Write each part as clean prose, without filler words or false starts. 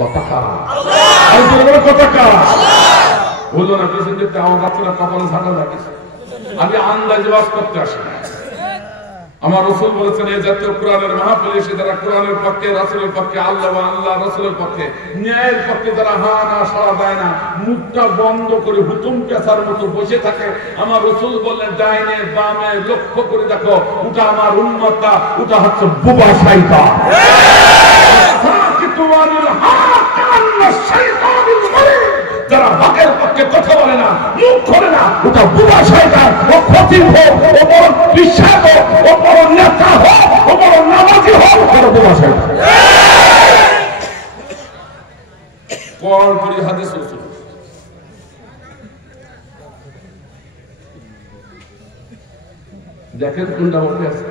কথা কার? আল্লাহ। কথা কার? বলো না পিছন দিকে আওয়াজ আসছে না, কপালে ঝাঁটা লাগিয়েছে। আমি আন্দাজে ওয়াজ করতে আসি না। আমার রাসূল বলেছেন এই জাতীয় কোরআনের মাহফিলে এসে যারা কোরআনের পক্ষে, রাসূলের পক্ষে, আল্লাহ ওয়া আল্লাহ রাসূলের পক্ষে, ন্যায়ের পক্ষে যারা হা না সাড়া দেয় না, মুখটা বন্ধ করে হুতুম পেছার মতো বসে থাকে, আমার রাসূল বললেন ডাইনে বামে লক্ষ্য করে দেখো, ওটা আমার উম্মতটা, ওটা হচ্ছে বোবা শয়তান। সাকিতু আনিল হক কান্না শাইতানুল মারিদ। যারা হকের পক্ষে কথা বলে না, মুখ খোলে না, ওটা বোবা শয়তান। ও খতিব হোক, ও বড় বিশ্বাস হোক, ও বড় নেতা হোক, ও বড় নামাজি হোক, ওটা বোবা শয়তান। কল করে হাদিস রাসূল দেখেন কোনটা বলতে আছে।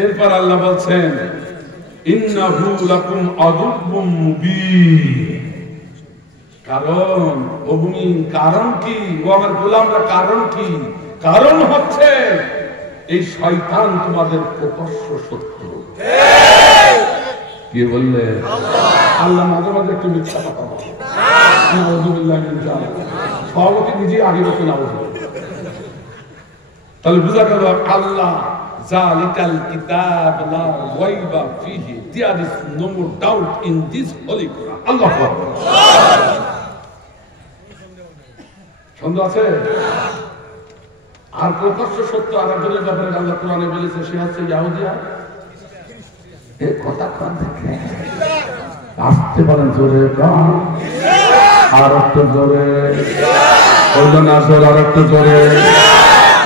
এরপর আল্লাহ বলছেন ইন্নাহু লাকুম আদুব্বুম মুবিন। কারণ ও মুমিন, কারণ কি? ও আমার গোলামরা, কারণ কি? কারণ হচ্ছে এই শয়তান তোমাদের প্রকাশ্য শত্রু। কে বললে? আল্লাহ। মাঝে মাঝে একটু মিথ্যা কথা বলে, নাউযুবিল্লাহি মিন যালিক। সভাপতি নিজে আগে বসে নাউযুবিল্লাহ। তাহলে বুঝা গেল আল্লাহ জালিকাল কিতাব লা রাইবা ফিহি, there is no more doubt in this holy Quran। আল্লাহু আকবার। সন্দেহ আছে? আর প্রকাশ্য সত্য আরেকজনের ব্যাপারে আল্লাহ কোরআনে বলেছে, সে হচ্ছে ইহুদিয়া। এই কথা কান দেখে আসতে পারেন জোরে কান, আর একটু জোরে বললো না, জোর আর একটু জোরে।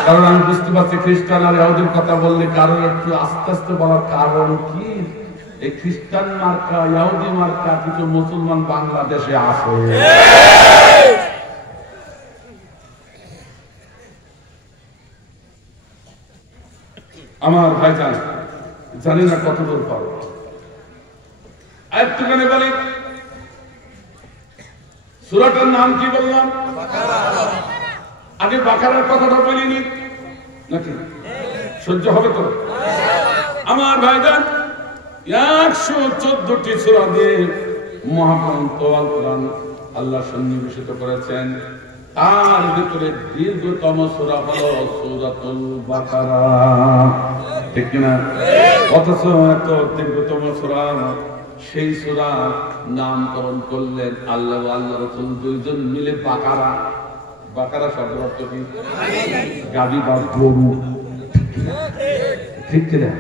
কারণ আমি বুঝতে পারছি খ্রিস্টান আর ইহুদির কথা বললে কারণ একটু আস্তে আস্তে বলার কারণ কি, এই খ্রিস্টান মার্কা ইহুদি মার্কা কিছু মুসলমান বাংলাদেশে আছে। আমার ভাইজান, জানি না কত দূর পাবো। একটুখানি বলি, সূরাটার নাম কি বললাম? আগে বাকারার কথাটা বলিনি নাকি? সহ্য হবে তো? আমার ভাইজান, 114টি সূরা দিয়ে মহাগ্রন্থ আল কোরআন আল্লাহ সন্নিবেশিত করেছেন। তার ভিতরে দীর্ঘতম সূরা হলো সূরাতুল বাকারা, ঠিক কিনা? অথচ এত দীর্ঘতম সূরা, সেই সূরা নামকরণ করলেন আল্লাহ আল্লাহ রাসূল দুইজন মিলে বাকারা। বাকারা শব্দের অর্থ কি? গাবি বা গরু, ঠিক কিনা?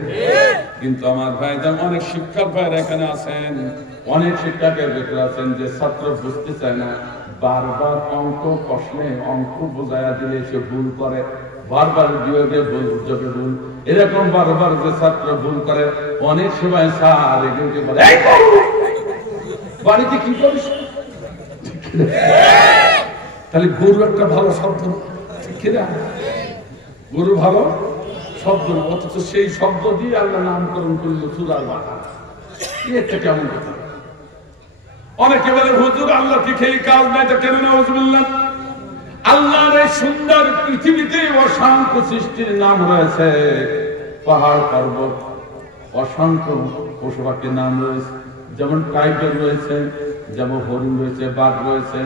কিন্তু আমার ভাইজান, অনেক শিক্ষক ভাইরা এখানে আছেন, অনেক শিক্ষকের ভেতরে আছেন যে ছাত্র বুঝতে চায় না, বারবার অঙ্ক প্রশ্নে অঙ্ক বোঝায়া দিলে সে ভুল করে, বারবার বিয়োগে ভুল, যোগে ভুল, এরকম বারবার যে ছাত্র ভুল করে, অনেক সময় স্যার এগুলোকে বলে বাড়িতে কি করিস। তাহলে গরু একটা ভালো শব্দ, ঠিক কিনা? গরু ভালো শব্দ না, অথচ সেই শব্দ দিয়ে আল্লাহ নামকরণ করল সূরার বাকারা। এটা কেমন কথা? অনেকে বলে হুজুর আল্লাহ কি খেয়ে কাজ নাই, তো কেন? নাউযুবিল্লাহ। আল্লাহর এই সুন্দর পৃথিবীতে অসংখ্য সৃষ্টির নাম রয়েছে, পাহাড় পর্বত, অসংখ্য পশু পাখির নাম রয়েছে, যেমন টাইগার রয়েছে, যেমন হরিণ রয়েছে, বাঘ রয়েছে,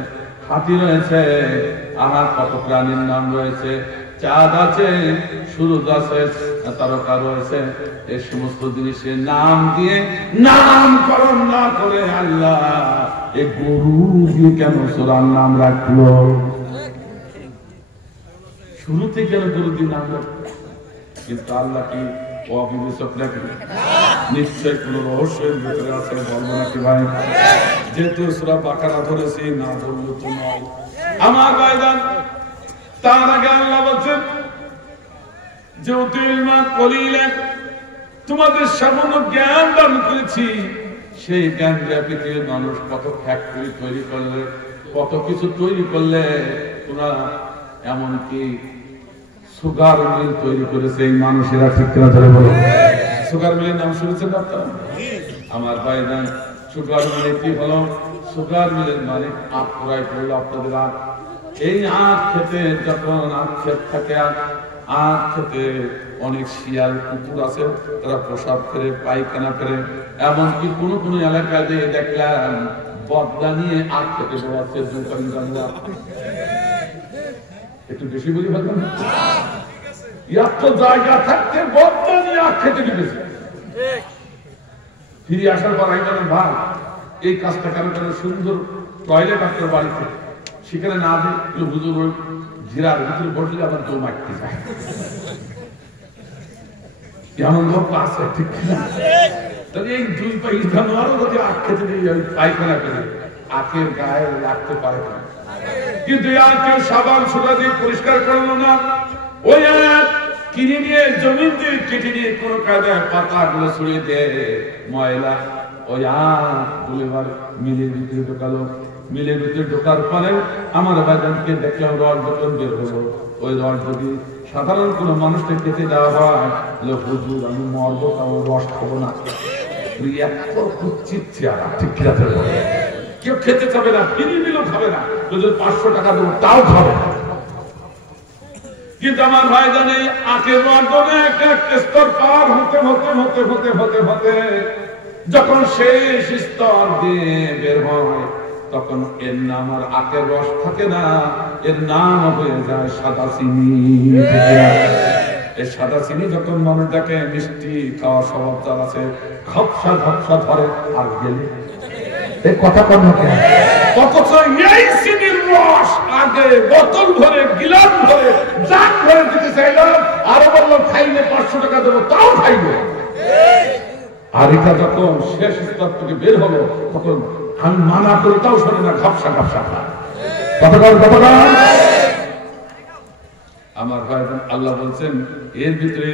হাতি রয়েছে, আর কত প্রাণীর নাম রয়েছে, চাঁদ আছে, সূর্য আছে, তারকা রয়েছে। এই সমস্ত জিনিসের নাম দিয়ে নামকরণ না করে আল্লাহ এই গরু দিয়ে কেন সূরার নাম রাখলো? শুরুতে কেন গরু দিয়ে নাম রাখলো? কিন্তু আল্লাহ কি অবিবেচক নাকি? নিশ্চয় কোন রহস্যের ভিতরে আছে, বলবো নাকি ভাই? যেহেতু সূরা বাকারা ধরেছি, না বললো তো নয়। আমার ভাইজান, তার আগে আল্লাহ বলছেন যে উতিলমা কলিলেন, তোমাদের সামান্য জ্ঞান দান করেছি, সেই জ্ঞান দিয়ে পৃথিবীর মানুষ কত ফ্যাক্টরি তৈরি করলে, কত কিছু তৈরি করলে, তোমরা এমনকি সুগার মিল তৈরি করেছে এই মানুষেরা, ঠিক করে ধরে বলো। সুগার মিলের নাম শুনেছেন আপনারা? আমার ভাইজান, সুগার মিলে কি হলো? সুগার মিলের মানে আখ পুরাই পড়লো আপনাদের, আখ এই আখ খেতে যখন আখ ক্ষেত থাকে, আখ খেতে অনেক শিয়াল কুকুর আছে, তারা প্রসাব করে পায়খানা করে, এমনকি কোনো কোনো এলাকায় দেখলাম বদলা নিয়ে আখ খেতে বেড়াচ্ছে। একটু বেশি বলি ভাবলাম, এত জায়গা থাকতে বদলা নিয়ে আখ খেতে দিতেছে। ফিরে আসার পর আমি বললাম, ভাই এই কাজটা কেন কেন, সুন্দর টয়লেট আপনার বাড়িতে, সেখানে না দিয়ে বুঝুন জিরার ভিতরে বসলে আবার দৌ মারতে যায়। এমন লোক আছে, ঠিক না? তাহলে এই দুই পাই জানোয়ারও যদি আখ খেতে দিয়ে পায়খানা করে, আখের গায়ে লাগতে পারে না। কিন্তু আর কেউ সাবান সুতা দিয়ে পরিষ্কার করলো না, ওই কিনে নিয়ে জমিন দিয়ে কেটে নিয়ে কোনো কায়দায় পাতা গুলো ছড়িয়ে দেয়, ময়লা ওই আখ মিলের ভিতরে ঢোকালো। মিলের ভিতরে ঢোকার পরে আমার বাজানকে দেখলাম রড যখন বের হলো, ওই রড যদি সাধারণ কোনো মানুষকে খেতে দেওয়া হয়, হুজুর আমি মরবো, তাও রস খাবো না। এত কুচ্ছিত চেহারা, ঠিক আছে? কেউ খেতে চাবে না, কিনে নিলেও খাবে না, যদি 500 টাকা দেবো তাও খাবে না। কিন্তু আমার ভাই জানে আখের রডে একটা স্তর পার হতে হতে হতে হতে হতে হতে যখন শেষ স্তর দিয়ে বের হয়, তখন এর নাম আর আখের রস থাকে না, এর নাম হয়ে যায় সাদা চিনি। এই সাদা চিনি যখন মানুষটাকে মিষ্টি খাওয়া স্বভাব যার আছে, ঘপসা ঘপসা ধরে আর গেলে এই কথা কর না কেন? অথচ এই চিনির রস আগে বোতল ভরে গিলাস ভরে জাগ ভরে দিতে চাইলাম, আরো বললাম খাইলে 500 টাকা দেবো, তাও খাইবে। আর এটা যখন শেষ স্তর থেকে বের হলো, তখন আমি মানা করে তাও শোনে না, ঘপসা ঘপসা খায়। আমার ভাই আল্লাহ বলছেন এর ভিতরে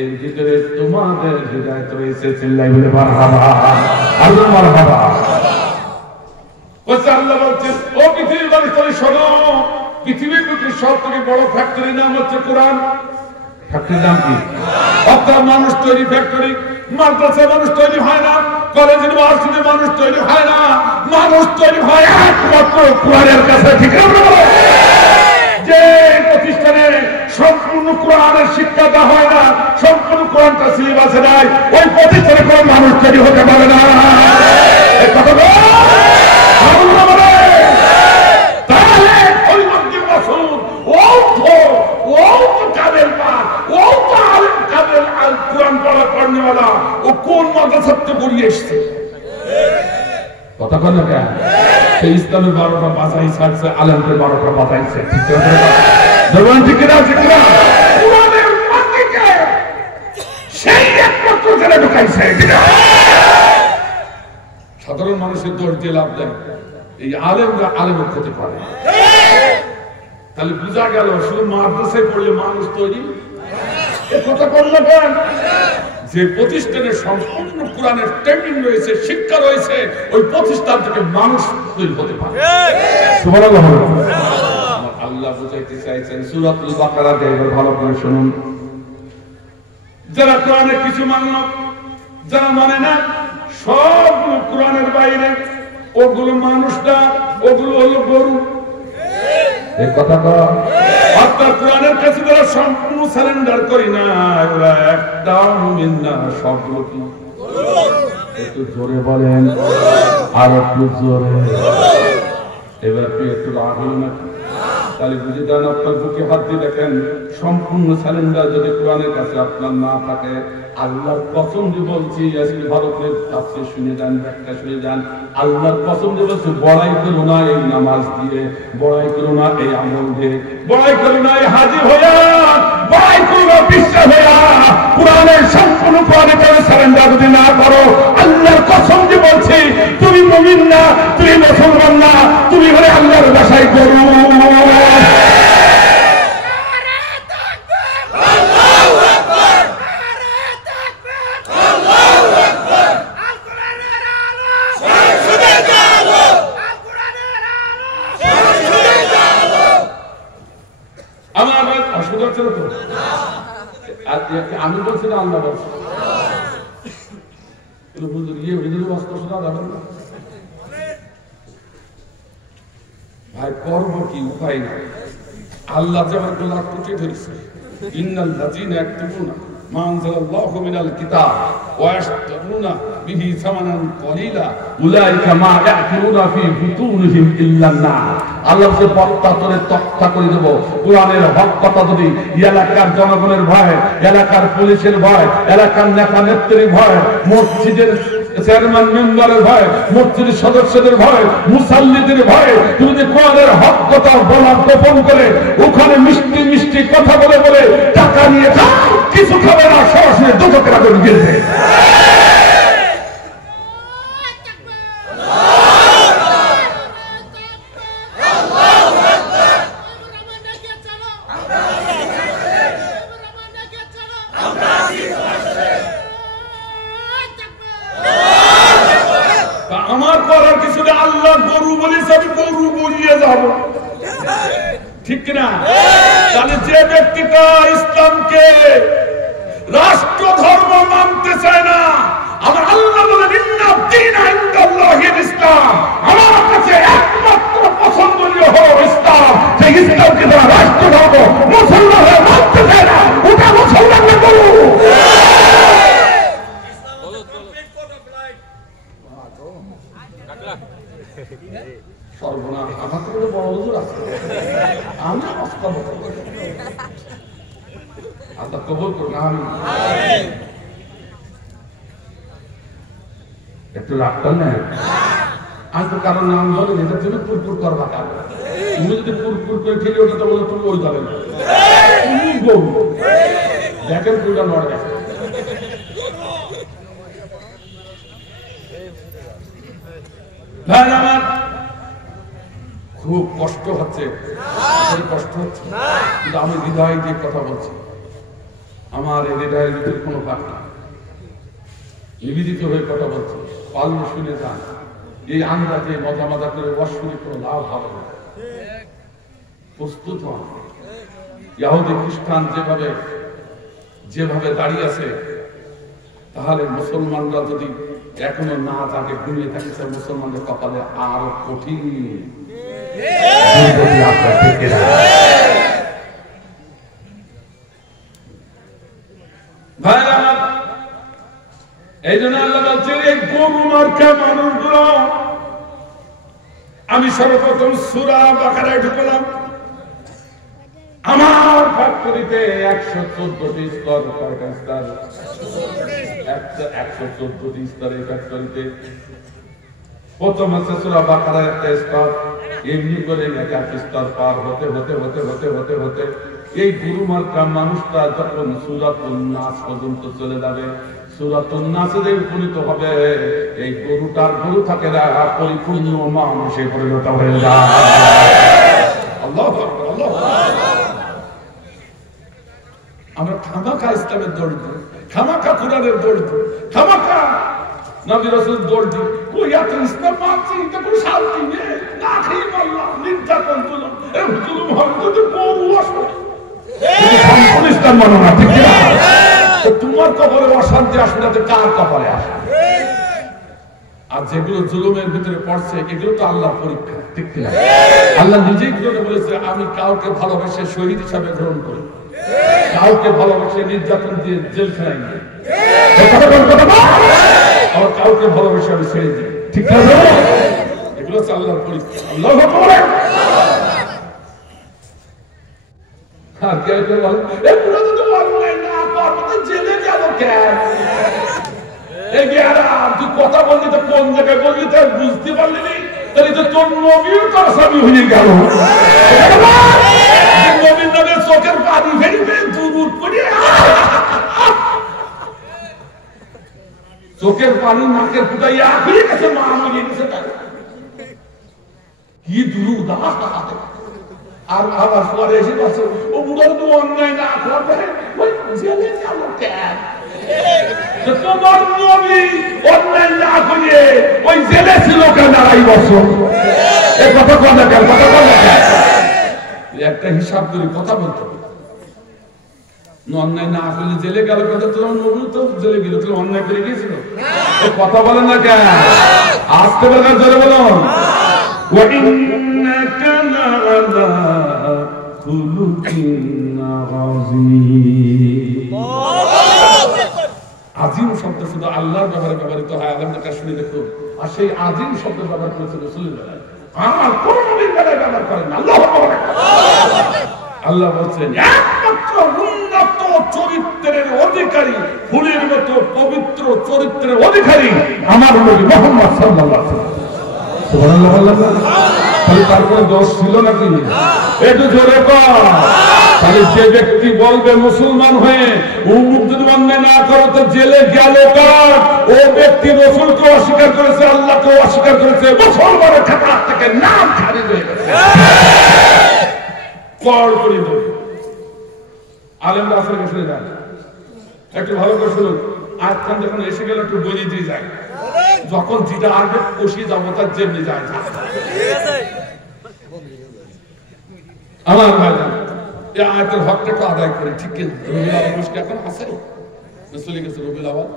এর ভিতরে তোমাদের হিদায়াত রয়েছে। চিল্লাই বলে মারহাবা, আল্লাহ মারহাবা। আল্লাহ বলছেন ও পৃথিবীর মানুষ, শোনো, পৃথিবীর বুকে সবথেকে বড় ফ্যাক্টরির নাম হচ্ছে কোরআন। ফ্যাক্টরির নাম কি? অর্থাৎ মানুষ তৈরি ফ্যাক্টরি। মাদ্রাসায় মানুষ তৈরি হয় না, কলেজ ইউনিভার্সিটি মানুষ তৈরি হয় না, মানুষ তৈরি হয় একমাত্র কোরআনের কাছে। ঠিক আছে? যে প্রতিষ্ঠানে সম্পূর্ণ কোরআনের শিক্ষা দেওয়া হয় না, সম্পূর্ণ কোরআনটা সিলেবাসে নাই, ওই প্রতিষ্ঠানে কোনো মানুষ তৈরি হতে পারে না। এই কথা তাহলে ওই মধ্যে বসুন, ও তো কাবেল পা, ও তো আলেম কাবেল আল কোরআন পড়া পড়নেওয়ালা, ও কোন মাদ্রাসাতে পড়িয়ে এসছে? কথা বল না কেন? সেই ইসলামের 12টা বাজাই ছাড়ছে, আলেমদের 12টা বাজাইছে। ঠিক আছে? জবান ঠিক না? ঠিক না? কোরআনের মাটিকে সেই একমাত্র জেলে ঢুকাইছে। সাধারণ মানুষের দোষ দিয়ে লাভ দেয়, এই আলেমরা আলেমের ক্ষতি করে। তাহলে বোঝা গেল শুধু মাদ্রাসায় পড়লে মানুষ তৈরি। কথা বললো কেন? যে প্রতিষ্ঠানে সম্পূর্ণ কোরআনের ট্রেনিং রয়েছে, শিক্ষা রয়েছে, ওই প্রতিষ্ঠান থেকে মানুষ তৈরি হতে পারে। সুবহানাল্লাহ। আল্লাহ বুঝাইতে চাইছেন সূরাতুল বাকারা এবার ভালো করে শুনুন। যারা কোরআনের কিছু মানল, যারা মানে না, সবগুলো কোরআনের বাইরে, ওগুলো মানুষ না, ওগুলো হলো গরু। এই কথা অর্থাৎ কোরআনের কাছে যারা সম্পূর্ণ সারেন্ডার করি না, ওরা একটাও মুমিন না, সবগুলো কি? একটু জোরে বলেন, আর একটু জোরে। এবার কি একটু রাগ হলো নাকি? তাহলে বুঝে দেন, আপনার বুকে হাত দিয়ে দেখেন, সম্পূর্ণ সারেন্ডার যদি কোরআনের কাছে আপনার না থাকে, আল্লাহর কসম দিয়ে বলছি, আজকে ভারতের কাছে শুনে যান, ব্যাখ্যা শুনে যান, আল্লাহর কসম দিয়ে বলছি, বড়াই করো না এই নামাজ দিয়ে, বড়াই করো না এই আমল দিয়ে, বড়াই করো না এই হাজির হইয়া, বড়াই করো না বিশ্বাস হইয়া, কোরআনের সম্পূর্ণ কোরআনের কাছে সারেন্ডার যদি না করো, আল্লাহর কসম দিয়ে বলছি, তুমি মুমিন না, তুমি মুসলমান না, তুমি হলে আল্লাহর ভাষায় করো। আমি বলছি না, আল্লাহ বলছি। ভাই করব কি উপায় নাই আল্লাহ যেমন গোলাপ কুটে ধরেছে ইন্নাল লাযিনা ইয়াকতুমুনা মা আনজালাল্লাহু মিনাল কিতাব ওয়া ইয়াশতারুনা বিহি সামানান কলিলা উলাইকা মা ইয়াকুলুনা ফি বুতুনিহিম ইল্লান নার আল্লাহ যে পত্তা করে তক্তা করে দেব কোরআনের হক কথা যদি এলাকার জনগণের ভয় এলাকার পুলিশের ভয় এলাকার নেতা নেত্রীর ভয় মসজিদের চেয়ারম্যান মেম্বারের ভয় মসজিদের সদস্যদের ভয় মুসাল্লিদের ভয় তুমি যদি কোরআনের হক কথা বলা গোপন করে ওখানে মিষ্টি মিষ্টি কথা বলে বলে টাকা নিয়ে যাও কিছু খাবে না সরাসরি দুজকের আগুন গেলবে আমার করার কিছু না আল্লাহ গরু বলেছে আমি গরু বলিয়ে যাব ঠিক না তাহলে যে ব্যক্তিটা ইসলামকে রাষ্ট্র ধর্ম মানতে চায় না আমার আল্লাহ বলেন ইন্না দীনা ইনদাল্লাহিল ইসলাম আমার কাছে একমাত্র পছন্দনীয় হলো ইসলাম যে ইসলামকে তারা রাষ্ট্র ধর্ম মুসলমান মানতে চায় না ওটা মুসলমানদের গরু সর্বনাশ আমার তো বড় হুজুর আছে আমি আল্লাহ কবুল করুন আমিন একটু রাগ করলেন আমি তো কারোর নাম বলেন এটার জন্য পুরপুর করবা তুমি যদি পুরপুর করে খেলে ওটা তো বলে তুমি ওই যাবেন তুমি গরু দেখেন পুরোটা নড়ে গেছে খুব কষ্ট হচ্ছে কষ্ট হচ্ছে কিন্তু আমি হৃদয় দিয়ে কথা বলছি আমার এই হৃদয়ের ভিতরে কোনো ভাগ না নিবেদিত হয়ে কথা বলছি পালন শুনে যান এই আন্দাজে মজা মজা করে অশুনে কোনো লাভ হবে না প্রস্তুত হন ইহুদি খ্রিস্টান যেভাবে দাঁড়িয়ে আছে তাহলে মুসলমানরা যদি এখনো না থাকে ঘুমিয়ে থাকে মুসলমানদের কপালে আরো কঠিন এই জন্য আল্লাহ বলছেন এই গরু মার্কা মানুষগুলো আমি সর্বপ্রথম সূরা বাকারায় ঢুকলাম আমার ফ্যাক্টরিতে 114টি স্তর কয়টা স্তর 114টি স্তরের ফ্যাক্টরিতে প্রথম হচ্ছে সূরা বাকারার একটা স্তর এমনি করে এক স্তর পার হতে হতে হতে হতে হতে হতে এই গুরু মার্কা মানুষটা যখন সূরাতুন নাস পর্যন্ত চলে যাবে সূরাতুন নাসে যে উপনীত হবে এই গরুটার গরু থাকে না পরিপূর্ণ মানুষে পরিণত হয়ে যায় আল্লাহু আকবার আল্লাহু আকবার আমরা খামাখা ইসলামের দৌড় দিই খামাখা কুরআনের দৌড় দিই খামাখা নবী রাসূল দৌড় দিই কই এত ইসলাম মানছি এটা কোনো শান্তি নেই না খেয়ে বললাম নির্যাতন জুলুম এই জুলুম হবে তো গরু আসবে সম্পূর্ণ ইসলাম মানো না ঠিক না তোমার কপালে অশান্তি আসবে না তো কার কপালে আসবে আর যেগুলো জুলুমের ভিতরে পড়ছে এগুলো তো আল্লাহর পরীক্ষা ঠিক না আল্লাহ নিজেই বলেছে আমি কাউকে ভালোবেসে শহীদ হিসাবে গ্রহণ করি কাউকে ভালোবেসে নির্যাতন দিয়ে জেলখানায় নিয়ে আবার কাউকে ভালোবেসে আমি ছেড়ে দিই ঠিক আছে এগুলো হচ্ছে আল্লাহর পরীক্ষা আল্লাহু আকবার আর কেউ কেউ বলে এগুলো তো অন্যায় না পারবো জেলে যাবো কেন এই গেরা তুই কথা বললি তো কোন জায়গায় বললি তো বুঝতে পারলি নি তাহলে তো তোর নবীও তোর স্বামী হয়ে গেল নবীর নামে চোখের পানি ফেলবে দুধ করে চোখের পানি নাকের ফুটাই এক হয়ে গেছে মা মরিয়ে গেছে কি দুরুদ আর আবার পরে এসে বলছে ও বুড়ার তো অন্যায় না করবে ওই জেলে যাবো কেন তোমার নবী অন্যায় না করে ওই জেলে ছিল কেন 2.5 বছর এই কথা কথা কেন কথা কথা একটা হিসাব করে কথা বলতে অন্যায় না করলে জেলে গেল কথা, তোর নবী তো জেলে গেল, তোর অন্যায় করে গিয়েছিল। কথা বলেন না কেন? আসতে পারেন জোরে বলুন। ওয়াইন্নাকা লাআলা খুলুকিন আযীম। আজিম শব্দ শুধু আল্লাহর ব্যাপারে ব্যবহৃত হয়, আলেমদের কাছে শুনে দেখুন। আর সেই আজিম শব্দ ব্যবহার করেছে রাসূলের বেলায়, আর কোন নবীর বেলায় ব্যবহার করেন না। আল্লাহ বলছেন একমাত্র উন্নত চরিত্রের অধিকারী, ফুলের মতো পবিত্র চরিত্রের অধিকারী আমার নবী মুহাম্মদ সাল্লাল্লাহু আলাইহি ওয়াসাল্লাম। সুবহানাল্লাহ বললেন না? তাহলে তারপরে দোষ ছিল নাকি? একটু জোরে কর। তাহলে যে ব্যক্তি বলবে মুসলমান হয়ে উম্মত যদি অন্যায় না করে তো জেলে গেল কার? ও ব্যক্তি রাসূলকে অস্বীকার করেছে, আল্লাহকে অস্বীকার করেছে, মুসলমানের খাতা থেকে নাম খারিজ হয়ে গেছে। কর করে দেবে। আলেমরা আসলে শুনে যান, একটু ভালো করে শুনুন। আয়াতখান যখন এসে গেল একটু বলে দিয়ে যায়, যখন যেটা আসবে কষিয়ে যাবো তার যেমনি যায়। আমার ভাই এই আয়াতের হকটা একটু আদায় করে, ঠিক কিনা? রবিউল আউয়াল মাস কি এখন আছে? চলে গেছে রবিউল আউয়াল,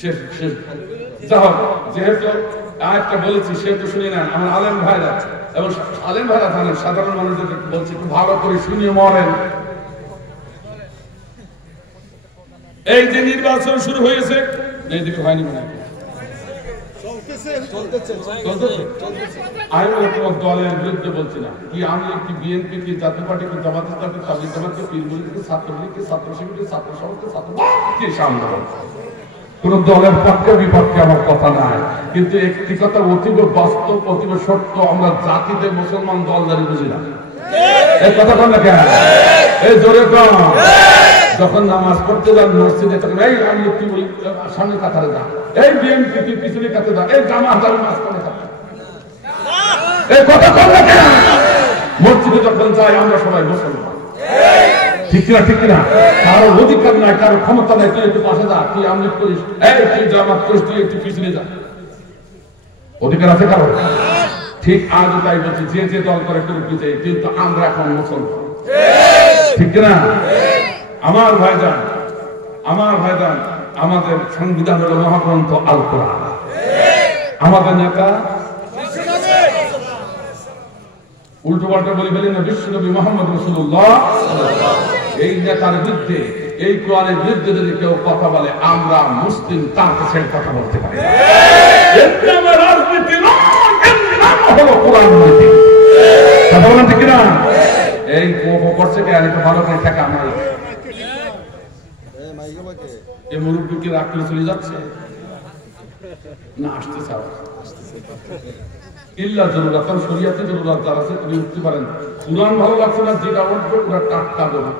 শেষ শেষ। যা হোক, যেহেতু আয়াতটা বলেছি সেহেতু শুনে নেন আমার আলেম ভাইরা, এবং আলেম ভাইরা জানেন, সাধারণ মানুষদের বলছি একটু ভালো করে শুনিয়ে মরেন। এই যে নির্বাচন শুরু হয়েছে, এইদিকে হয়নি মনে হয়, আমি কোনো দলের বিরুদ্ধে বলছি না, কি আমি কি বিএনপি কি জাতীয় পার্টি কি জামাত ইসলামী তাবলীগ জামাত কি পীরমুরিদ কি ছাত্রলীগ কি ছাত্র শিবির কি ছাত্র সমাজ কি ছাত্র কি সামনে কোন দলের পক্ষে বিপক্ষে আমার কথা নাই, কিন্তু একটি কথা অতীব বাস্তব, অতীব সত্য, আমরা জাতিতে মুসলমান দলদারি বুঝি না। এই কথা বল না কেন? এই জোরে কম। যখন নামাজ পড়তে যান মসজিদে, তখন এই আমি একটু ওই সামনে কাতারে যা, এই বিএনপি তুই পিছনে কাতে যা, এই জামাত আমি মাঝখানে থাকি। এই কথা বল না কেন? মসজিদে যখন যাই আমরা সবাই মুসলমান, ঠিক না? ঠিক না? কারো অধিকার নাই, কারো ক্ষমতা নাই, তুই একটু পাশে যা, তুই আমলিগ করিস, এই তুই জামাত করিস, তুই একটু পিছনে যা, অধিকার আছে কারো? ঠিক আজও তাই বলছি, যে যে দল করে করুক, কিন্তু আমরা এখন মুসলমান, ঠিক না? আমার ভাইজান, আমার ভাইজান, আমাদের সংবিধান হলো মহাগ্রন্থ আল কোরআন। আমাদের নেতা উল্টো পাল্টা বলে ফেলেন না, বিশ্বনবী মুহাম্মদ রাসূলুল্লাহ। এই নেতার বিরুদ্ধে, এই কোরআনের বিরুদ্ধে যদি কেউ কথা বলে, আমরা মুসলিম তার কাছে কথা বলতে পারি। রাজনীতি হলো কোরআন নীতি, কথা বলেন ঠিক না? এই করছে কে? আর একটু ভালো করে থাকে আমার এই মুরব্বী কি রাগ করে চলে যাচ্ছে না? আসতে চাও ইল্লা জরুরাত, শরীয়তে জরুরাত যার আছে তুমি উঠতে পারেন। কুরআন ভালো লাগছে না, যেটা উঠবে ওরা টাটকা দেবো,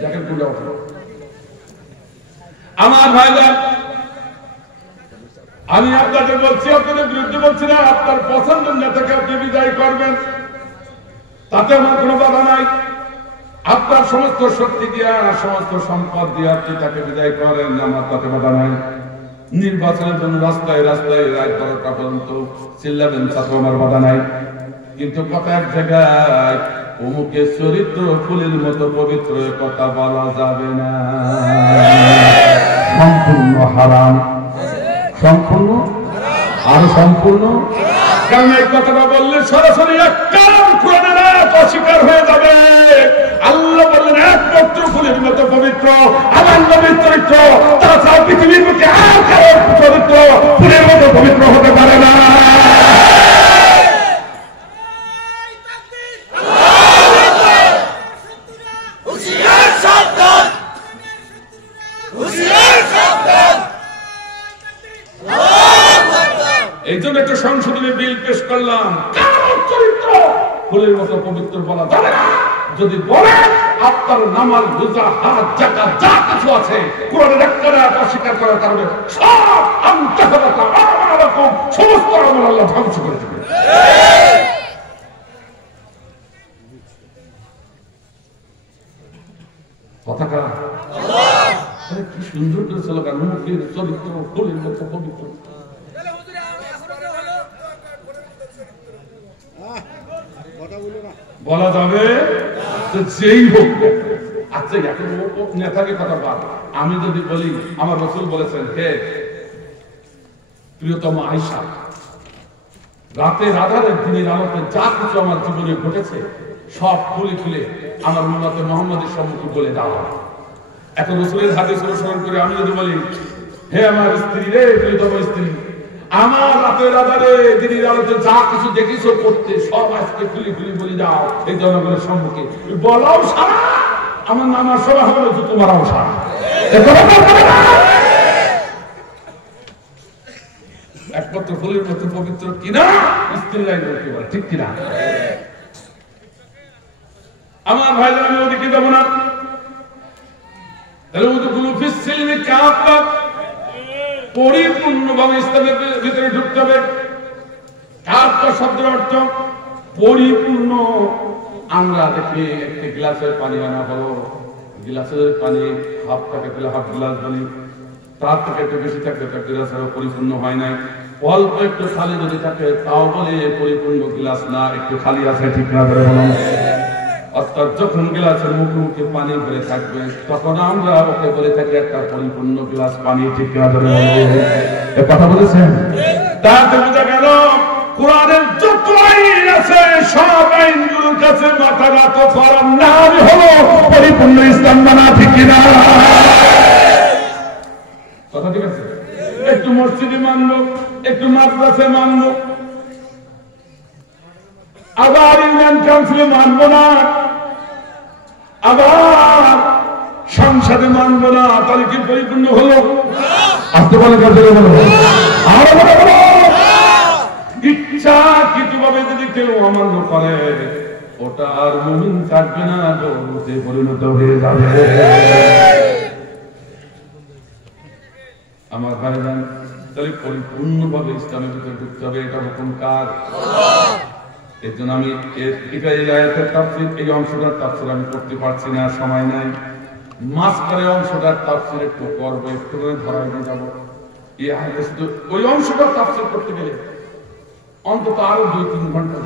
দেখেন কোনটা উঠবে। আমার ভাইজান, আমি আপনাদের বলছি, আপনাদের বিরুদ্ধে বলছি না, আপনার পছন্দের নেতাকে আপনি বিদায় করবেন, তাতে আমার কোনো বাধা নাই। আপনার সমস্ত শক্তি দিয়া, সমস্ত সম্পদ দিয়ে আপনি তাকে বিদায় করেন, আমার তাতে বাধা নাই। নির্বাচনের জন্য রাস্তায় রাস্তায় রাত 12টা পর্যন্ত চিল্লাবেন, তাতে আমার বাধা নাই। কিন্তু কথা এক জায়গায়, অমুকের চরিত্র ফুলের মতো পবিত্র, কথা বলা যাবে না, সম্পূর্ণ হারাম, সম্পূর্ণ আর সম্পূর্ণ। কারণ এই কথাটা বললে সরাসরি একটা কোরআনের আয়াত অস্বীকার হয়ে যাবে। আল্লাহ বললেন একমাত্র ফুলের মতো পবিত্র আমার নবীর চরিত্র, তাছাড়া পৃথিবীর বুকে আর কারো চরিত্র ফুলের মতো পবিত্র হতে পারে না। এই জন্য একটা সংশোধনী বিল পেশ করলাম, কারো চরিত্র ফুলের মতো পবিত্র বলা যাবে না। যদি বলে আপনার নামাজ, রোজা, হাজ, যাকাত যা কিছু আছে কোরআনের একটা আয়াত অস্বীকার করার কারণে সব আন্তঃকতা রকম সমস্ত আমল আল্লাহ ধ্বংস করে দেবে। কথা কার? কি সুন্দর করে স্লোগান, মুখের চরিত্র ফুলের মতো পবিত্র। বলা যাবে যেই হোক, যে এখন নেতাকে কথা বাদ, আমি যদি বলি আমার রাসূল বলেছেন, হে প্রিয়তম আয়েশা, রাতের আধারে দিনের আলোতে যা কিছু আমার জীবনে ঘটেছে সব খুলে খুলে আমার উম্মতে মুহাম্মাদের সম্মুখে বলে দাও। এখন রাসূলের হাদিস অনুসরণ করে আমি যদি বলি, হে আমার স্ত্রী রে, প্রিয়তম স্ত্রী, আমার রাতের আধারে দিনের আলোতে যা কিছু দেখিছো করতে সব আজকে খুলে খুলে বলে দাও এই জনগণের সম্মুখে। বলাও সারা, আমার নামার সময় হবে তো তোমারও সারা। একমাত্র ফুলের মতো পবিত্র কিনা স্ত্রী লাইন করতে পারে, ঠিক কিনা? আমার ভাই, আমি ওদিকে যাবো না। তাহলে ওগুলো ফিসিলমি কাফা, পরিপূর্ণভাবে ইসলামের ভিতরে ঢুকতে হবে। কাফা শব্দের অর্থ পরিপূর্ণ। আমরা দেখি একটি গ্লাসের পানি আনা হলো, গ্লাসের পানি হাফ থাকে তাহলে হাফ গ্লাস পানি, তার থেকে একটু বেশি থাকলে তার গ্লাস পরিপূর্ণ হয় নাই। অল্প একটু খালি যদি থাকে তাও বলে পরিপূর্ণ গ্লাস না, একটু খালি আছে, ঠিক না? অর্থাৎ যখন গ্লাসের মুখে পানি ভরে থাকবে তখন আমরা ওকে বলে থাকি একটা পরিপূর্ণ গ্লাস পানি, ঠিক না? কথা বলেছেন? তাতে বোঝা গেল কোরআনের যত আইন আছে সব আইনগুলোর কাছে মাথা নত করার নাম হলো পরিপূর্ণ ইসলাম মানা, ঠিক কিনা? কথা ঠিক আছে? একটু মসজিদে মানবো, একটু মাদ্রাসায় মানবো, আবার ইউনিয়ন কাউন্সিলে মানবো না, আবার সংসদে মানবো না, তাহলে কি পরিপূর্ণ হলো? আসতে বলে কাজে বলো, আরো বলো। ইচ্ছাকৃতভাবে যদি কেউ অমান্য করে ওটা আর মুমিন থাকবে না, গরুতে পরিণত হয়ে যাবে। আমার ভাইজান, তাহলে পরিপূর্ণভাবে ইসলামের ভিতরে ঢুকতে হবে, এটা হুকুম কার? এর জন্য আমি এই অংশটার তাফসীর আমি করতে পারছি না, সময় নাই। মাঝখানে অংশটার তাফসীর একটু করবো, একটু করে ধরাই নিয়ে যাবো। শুধু ওই অংশটার তাফসীর করতে গেলে অন্তত আরো 2-3 ঘন্টা,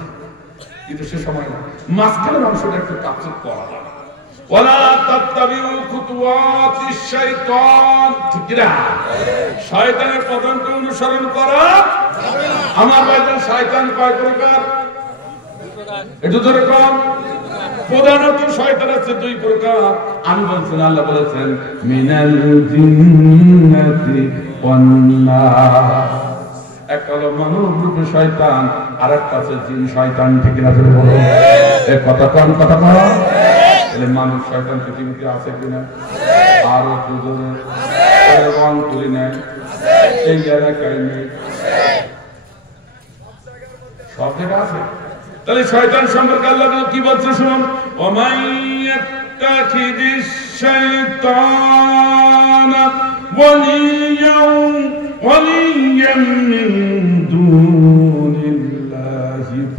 কিন্তু সে সময় না। মাঝখানের অংশটা একটু তাফসীর করা যাবে। ওয়ালা তাত্তাবিউ খুতুওয়াতিশ শাইতান, ঠিক না? শয়তানের পদকে অনুসরণ করা যাবে না। আমার ভাইজান, শয়তান কয় প্রকার? একটু ধরে কম। প্রধানত শয়তান আছে 2 প্রকার। আমি বলছেন, আল্লাহ বলেছেন মিনাল জিন্নাতি ওয়ান নাস। একটা হলো মানব রূপে শয়তান, আর একটা আছে জিন শয়তান, ঠিক না? বলো এই কথা কোন কথা বলো। তাহলে মানুষ শয়তান পৃথিবীতে আছে কিনা? আরো দুজনে রং তুলি নেয়, এই এলাকায় নেই, সব জায়গায় আছে। তাহলে শয়তান সম্পর্কে আল্লাহ কি বলছে শুনুন, ওমাইয়াত্তাখিদিশ শাইতানা ওয়ালিয়াম মিন দুনিল্লাহি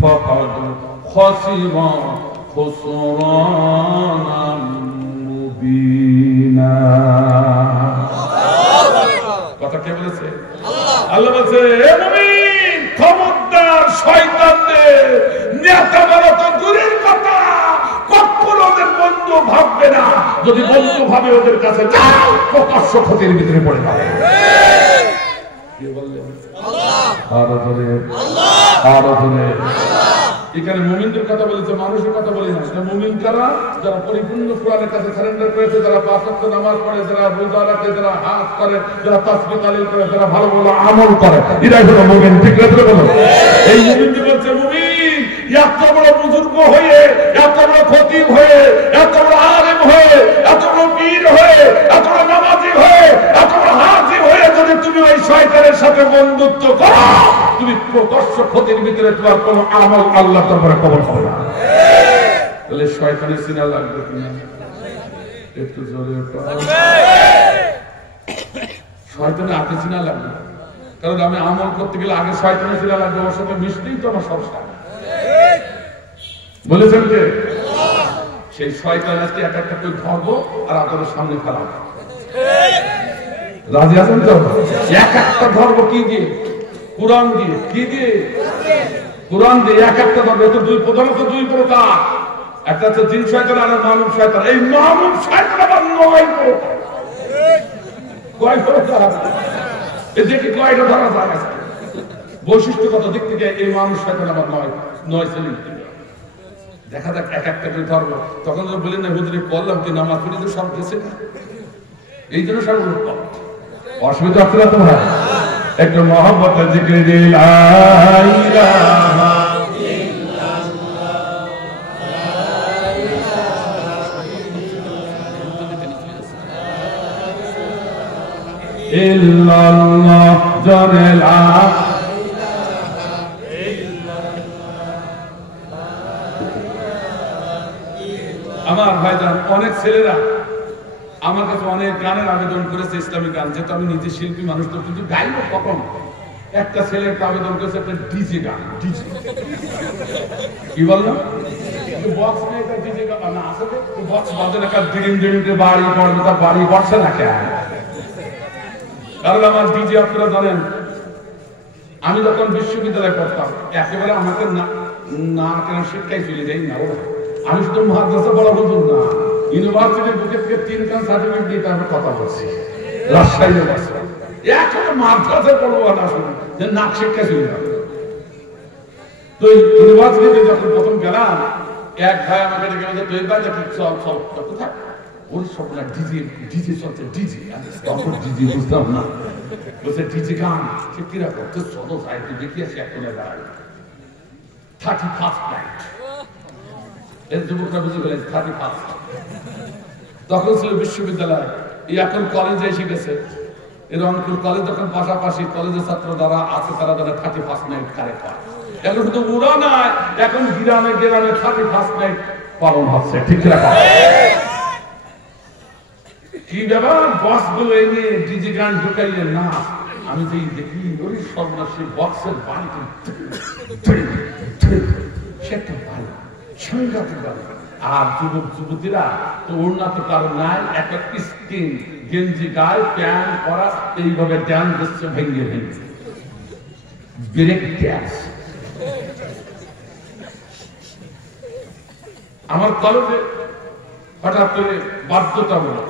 ফাকাদ খাসিরা খুসরানাম মুবিনা। কথা কে বলেছে? আল্লাহ বলেছে, হে মুমিন, খবরদার শয়তানদের নেতা বলা তো দূরের কথা, কখনো ওদের বন্ধু ভাববে না। যদি বন্ধু ভাবে ওদের কাছে যাও, প্রকাশ্য ক্ষতির ভিতরে পড়ে যাবে। কে বললেন? আরো ধরে, আরো ধরে। এখানে মুমিনদের কথা বলেছে, মানুষের কথা বলে না। মুমিন কারা? যারা পরিপূর্ণ কোরআনের কাছে সারেন্ডার করেছে, যারা 5 ওয়াক্ত নামাজ পড়ে, যারা রোজা রাখে, যারা হজ করে, যারা তাসবিহ তাহলিল করে, যারা ভালো ভালো আমল করে, এরাই হলো মুমিন, ঠিক আছে? বলো এই মুমিনকে বলছে মুমিন। এত বড় বুজুর্গ হয়ে, এত বড় খতিব হয়ে, এত বড় আলেম হয়ে, এত বড় পীর হয়ে, এত বড় নামাজি হয়ে, এত বড় হাজি হয়ে যদি তুমি ওই শয়তানের সাথে বন্ধুত্ব করো, তুমি প্রকাশ্য ক্ষতির ভিতরে তোমার কোন আমল আল্লাহ তাআলা কবুল করবে না। তাহলে শয়তানের সিনা লাগবে কিনা? একটু জোরে শয়তানের আগে সিনা লাগবে, কারণ আমি আমল করতে গেলে আগে শয়তানের সিনা লাগবে, ওর সাথে মিশতেই তো আমার সমস্যা। বলেছেন যে সেই শয়তান আজকে এক একটা করে ধরবো আর আপনাদের সামনে ফেলাবো। রাজি আছেন তো? এক একটা ধরবো কি দিয়ে? কোরআন দিয়ে। কি দিয়ে? কোরআন দিয়ে এক একটা ধরবো। তো প্রধানত 2 প্রকার। একটা হচ্ছে জিন শয়তান আর মানব শয়তান। এই মানব শয়তান আবার 9 প্রকার। কয় প্রকার? এদিকে কয়টা ধরা যায়? বৈশিষ্ট্যগত দিক থেকে এই মানব শয়তান আবার 9 শ্রেণী। দেখা যাক এক একটা করে ধরবো। তখন বলেন না হুজুরে বললাম কি নামাজ পড়ি তো সব গেছে না, এই জন্য সব অসুবিধা হচ্ছে না তোমার। একটু মহব্বতের জিকির লা ইলাহা ইল্লাল্লাহ জানেলা। আমার ভাইজান অনেক ছেলেরা আমার কাছে অনেক গানের আবেদন করেছে, ইসলামিক গান, যেহেতু আমি নিজে শিল্পী মানুষ তো কিন্তু গাইব কখন। একটা ছেলে একটা আবেদন করেছে একটা ডিজে গান, ডিজে কি বললাম বক্স নিয়ে একটা ডিজে গান না আসলে বক্স বাজে না, দিন দিন বাড়ি পড়বে, তার বাড়ি পড়ছে না কেন? কারণ আমার ডিজে আপনারা জানেন আমি যখন বিশ্ববিদ্যালয়ে পড়তাম একেবারে আমাকে না কেন শিক্ষায় চলে যাই না, আমি শুধু মাদ্রাসা পড়া হুজুর না, ইউনিভার্সিটির বুকে থেকে 3খান সার্টিফিকেট দিয়ে আমি কথা বলছি রাজশাহী ইউনিভার্সিটি। এখন মাদ্রাসা পড়বো না শুনে যে নাক শিক্ষা চলে যাবে। তো ইউনিভার্সিটিতে যখন প্রথম গেলাম এক ভাই আমাকে ডেকে বলছে তুই ভাই দেখি চল চল কোথায়, ওই সব না ডিজে ডিজে চলছে, ডিজে তখন ডিজে বুঝতাম না, বলছে ডিজে গান সে কিরকম তো চলো সাইডে দেখি আসি এখন দাঁড়ায় 31st নাইট। এর যুবকরা বুঝে গেলেন 31st। তখন ছিল বিশ্ববিদ্যালয়, এখন কলেজে এসে গেছে। এর রংপুর কলেজ যখন পাশাপাশি কলেজের ছাত্র যারা আছে তারা যারা 31st নাইট কারেক্ট হয়। এখন শুধু উড়া নয়, এখন গ্রামে গ্রামে 31st নাইট পালন হচ্ছে, ঠিক না? কি ব্যাপার বক্স গুলো এনে ডিজে গান ঢুকাইলে না, আমি যেই দেখি ওই সর্বনাশী বক্সের বাড়িতে সে একটা ভালো সাংঘাতিক ভালো। আর যুবক যুবতীরা তো উন্নত কারণ নাই, একটা স্কিন গেঞ্জি গায়ে প্যান্ট পরা এইভাবে ড্যান্স দিচ্ছে ভেঙে ভেঙে ব্রেক ড্যান্স। আমার কলেজে হঠাৎ করে বাধ্যতামূলক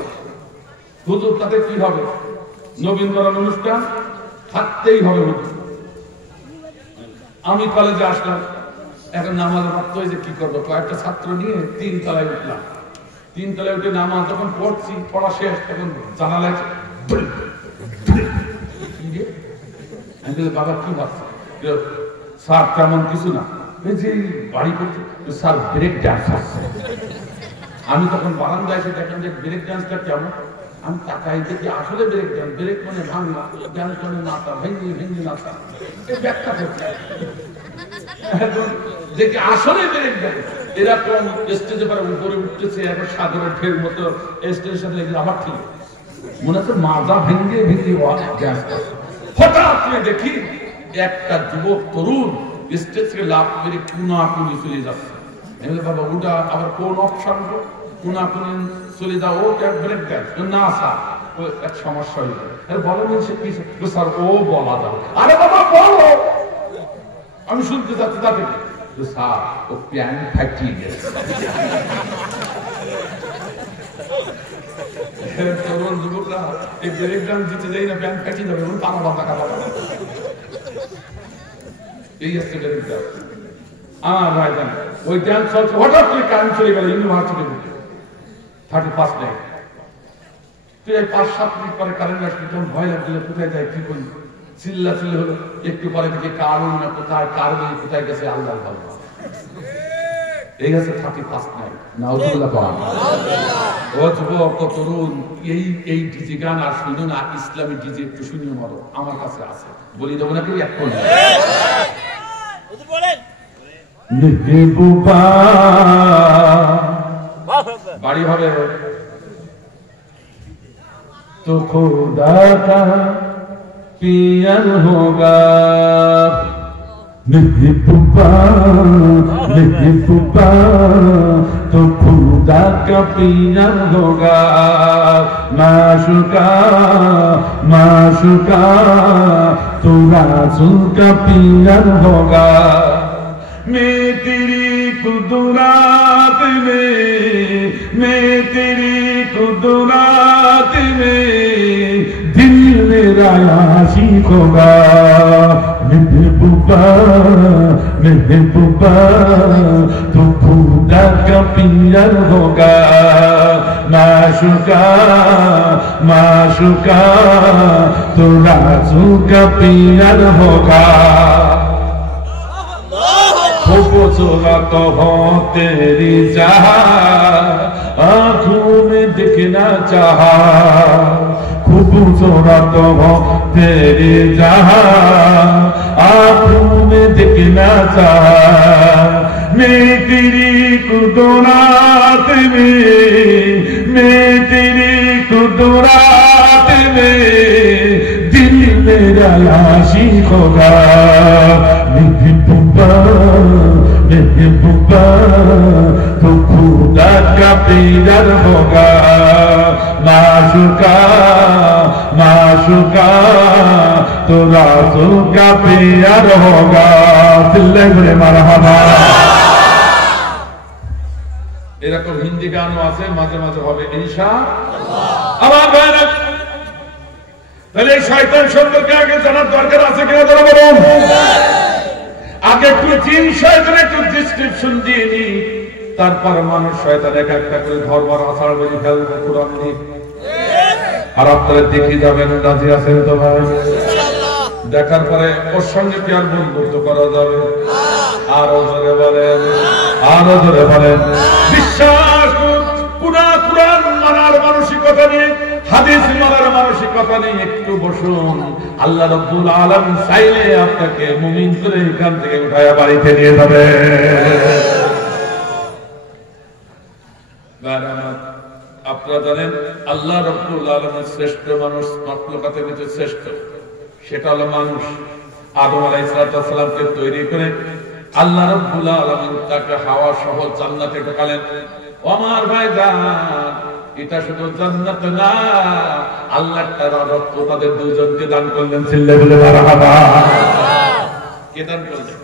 হুজুর তাতে কি হবে নবীনবরণ অনুষ্ঠান থাকতেই হবে হুজুর। আমি কলেজে আসলাম, এখন নামাজ পড়তে হয়েছে কি করবো, কয়েকটা ছাত্র নিয়ে 3 তলায় উঠলাম। 3 তলায় উঠে নামাজ যখন পড়ছি পড়া শেষ তখন জানালায় বাবা কি ভাবছে স্যার তেমন কিছু না, যে বাড়ি করছে স্যার ব্রেক ডান্স আসছে। আমি তখন বারান্দায় এসে দেখলাম যে ব্রেক ডান্সটা কেমন, আমি তাকাই দেখি আসলে ব্রেক ডান্স, ব্রেক মানে ভাঙা, ডান্স মানে নাচা, ভেঙে ভেঙে নাচা, ব্যাখ্যা করছে দেখি আসলে ব্রেক ডান্স। এরকম স্টেজে পরে উপরে উঠতেছে এখন সাগরের ঢের মতো, স্টেজের সাথে আবার ঠিক মনে হচ্ছে মাজা ভেঙে ভেঙে ডান্স করছে। হঠাৎ করে দেখি একটা যুবক তরুণ স্টেজ থেকে লাফ মেরে কুনাকুনি চলে যাচ্ছে। বাবা ওটা আবার কোন অপশন, কুনাকুনি চলে যাও, ও ব্রেক ডান্স না স্যার এক সমস্যা হয়ে যায়। বলেন সে কি স্যার? ও বলা যাবে। আরে বাবা বলো, আমি শুনতে যাচ্ছি তাতে স্যার ও প্যান্ট ফাটিয়ে গেছে। তরুণ যুবকরা এই ব্রেক ডান্স দিতে যাই না প্যান্ট ফাটিয়ে যাবে, তারা বাবা কাটা এই হচ্ছে ব্রেক ডান্স। আমার ভাই জান ওই ডান্স চলছে, হঠাৎ করে কারেন্ট চলে গেল ইউনিভার্সিটির মধ্যে 31st নাইট। তুই 5-7 মিনিট পরে কারেন্ট আসলে তখন ভয় লাগছিল কোথায় যায় কি করি, চিল্লা চিল্লি হলো। একটু পরে দেখি কারণ না কোথায়, কারণ কোথায় গেছে আল্লাহ ভালো। এই হচ্ছে 31st নাইট। নাউজুবিল্লাহ পাওয়া ও যুবক ও তরুণ, এই ডিজে গান আর শুনো না, ইসলামী ডিজে একটু শুনিও মারো, আমার কাছে আছে, বলি দেবো নাকি এখন বাড়ি হবে तो खुदा का पियर होगा, महबूबा तो खुदा का पियर होगा, माशुका तो रासुल का पियर होगा। मैं तेरी कुदरत मैं तेरी कुदरत में दिल मेरा आशिक होगा महबूबा तो खुदा का पियर होगा माशुका तो राजू का पियर होगा खूबसूरत हो तेरी चाहा आंखों में दिखना चाहा खूबसूरत हो तेरी चाहा आंखों में दिखना चाहा मैं तेरी कुदरत मैं तेरी कुदरत में दिल मेरा आशिक होगा महबूबा तो खुदा का प्यार होगा माशुका तो रासुल का प्यार होगा चिल्ले बड़े मरहबा এরকম হিন্দি গানও আছে মাঝে মাঝে হবে ইনশাআল্লাহ আমার ভাইরা তাহলে এই শয়তান সম্পর্কে আগে জানার দরকার আছে কিনা তারা বলুন আগে একটু জিন শয়তানের একটু ডেসক্রিপশন দিয়ে নি তারপর মানুষ শয়তান এক একটা করে ধর্মের আচার বলি ফেলবে কোরআন নিয়ে আর আপনারা দেখে যাবেন রাজি আছেন তো ভাই ইনশাআল্লাহ দেখার পরে ওর সঙ্গে কি আর বন্ধুত্ব করা যাবে আরো জোরে বলেন বিশ্বাস কোরআন মানার মানসিকতা নিয়ে হাদিস মানার মানসিকতা নিয়ে একটু বসুন আল্লাহ রাব্বুল আলামিন চাইলে আপনাকে মুমিন করে এখান থেকে উঠায়া বাড়িতে নিয়ে যাবে আপনারা জানেন আল্লাহ রাব্বুল আলামিন শ্রেষ্ঠ মানুষ মাখলুকাতের ভিতরে শ্রেষ্ঠ সেটা হলো মানুষ আদম আলাইহিস সালামকে তৈরি করে আল্লাহ রাব্বুল আলামিন তাকে হাওয়া সহ জান্নাতে ঢোকালেন আমার ভাইজান এটা শুধু জান্নাত না আল্লাহ তাআলা রব্ব তাদের দুইজনকে দান করলেন সিল্লে বলে মারহাবা কে দান করলেন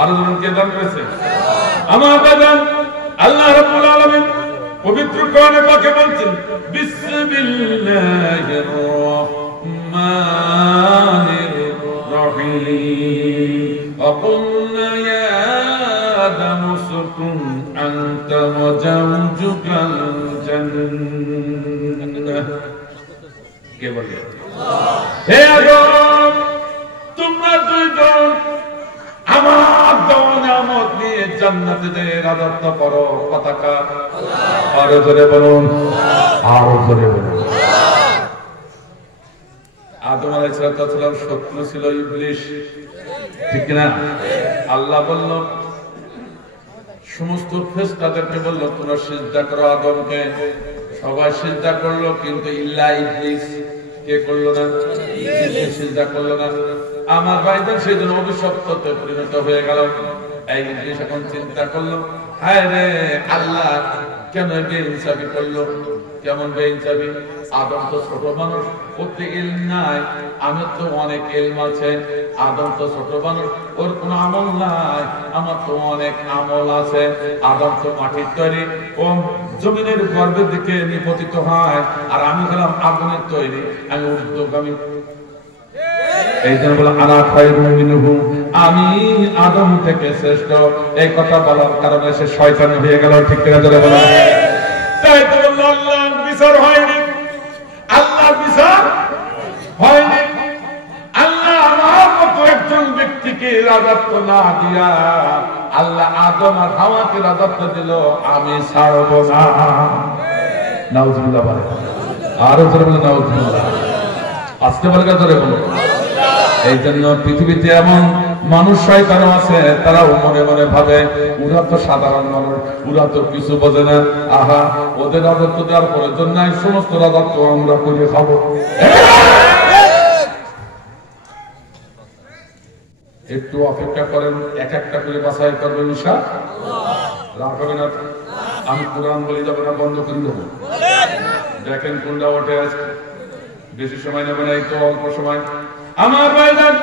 আল্লাহ আর কে দান করেছে আমার ভাইজান আল্লাহ রাব্বুল আলামিন পবিত্র কোরআনে পাকে বলছেন বিসমিল্লাহির রহমানির রহিম وقلنا يا آدم اسكن أنت وزوجك الجنة কে বলে হে আদম তোমরা দুইজন আমার দেওয়া নিয়ামত নিয়ে জান্নাতে যেয়ে রাজত্ব করো পতাকা আল্লাহ আরো জোরে বলুন আদম আলাইহিস সালাম শত্রু ছিল ইবলিস ঠিক না আল্লাহ বলল সমস্ত ফেরেশতাদেরকে বলল তোমরা সিজদা করো আদমকে সবাই সিজদা করলো কিন্তু ইল্লা ইবলিস কে করলো না ইবলিস সিজদা করলো না আমার ভাইদের সেজন্য অভিশপ্ততে পরিণত হয়ে গেল এই ইবলিস এখন চিন্তা করলো হায় রে আল্লাহ কেন বেইনসাফি করলো কেমন বেইনসাফি আদম তো ছোট মানুষ ওতে ইলম নাই আমার তো অনেক ইলম আছে আদম তো ছোট মানুষ ওর কোনো আমল নাই আমার তো অনেক আমল আছে আদম তো মাটির তৈরি ও জমিনের গর্ভের দিকে নিপতিত হয় আর আমি হলাম আগুনের তৈরি আমি ঊর্ধ্বগামী এই জন্য বলে আনা খায়রুম মিনহু আমি আদম থেকে শ্রেষ্ঠ এই কথা বলার কারণে সে শয়তান হয়ে গেল ঠিক করে ধরে বলা তাই তো আল্লাহ বিচার হয়নি আল্লাহ বিচার হয়নি আল্লাহ আমার মতো একজন ব্যক্তিকে রাজত্ব না দিয়া আল্লাহ আদম আর হাওয়াকে রাজত্ব দিল আমি ছাড়ব না নাউজুবিল্লাহ বলে আরো জোরে বলে নাউজুবিল্লাহ আস্তে বলে জোরে বলো এই জন্য পৃথিবীতে এমন মানুষ শয়তান আছে তারাও মনে মনে ভাবে ওরা তো সাধারণ মানুষ ওরা তো কিছু বোঝে না আহা ওদের রাজত্ব দেওয়ার প্রয়োজন নাই সমস্ত রাজত্ব আমরা করে খাবো একটু অপেক্ষা করেন এক একটা করে বাছাই করবেন ইনশাআল্লাহ রাখবেন না আমি কোরআন বলে যাব না বন্ধ করে দেবো দেখেন কোনটা ওঠে আছে বেশি সময় নেবে না একটু অল্প সময় আমার ভাইজান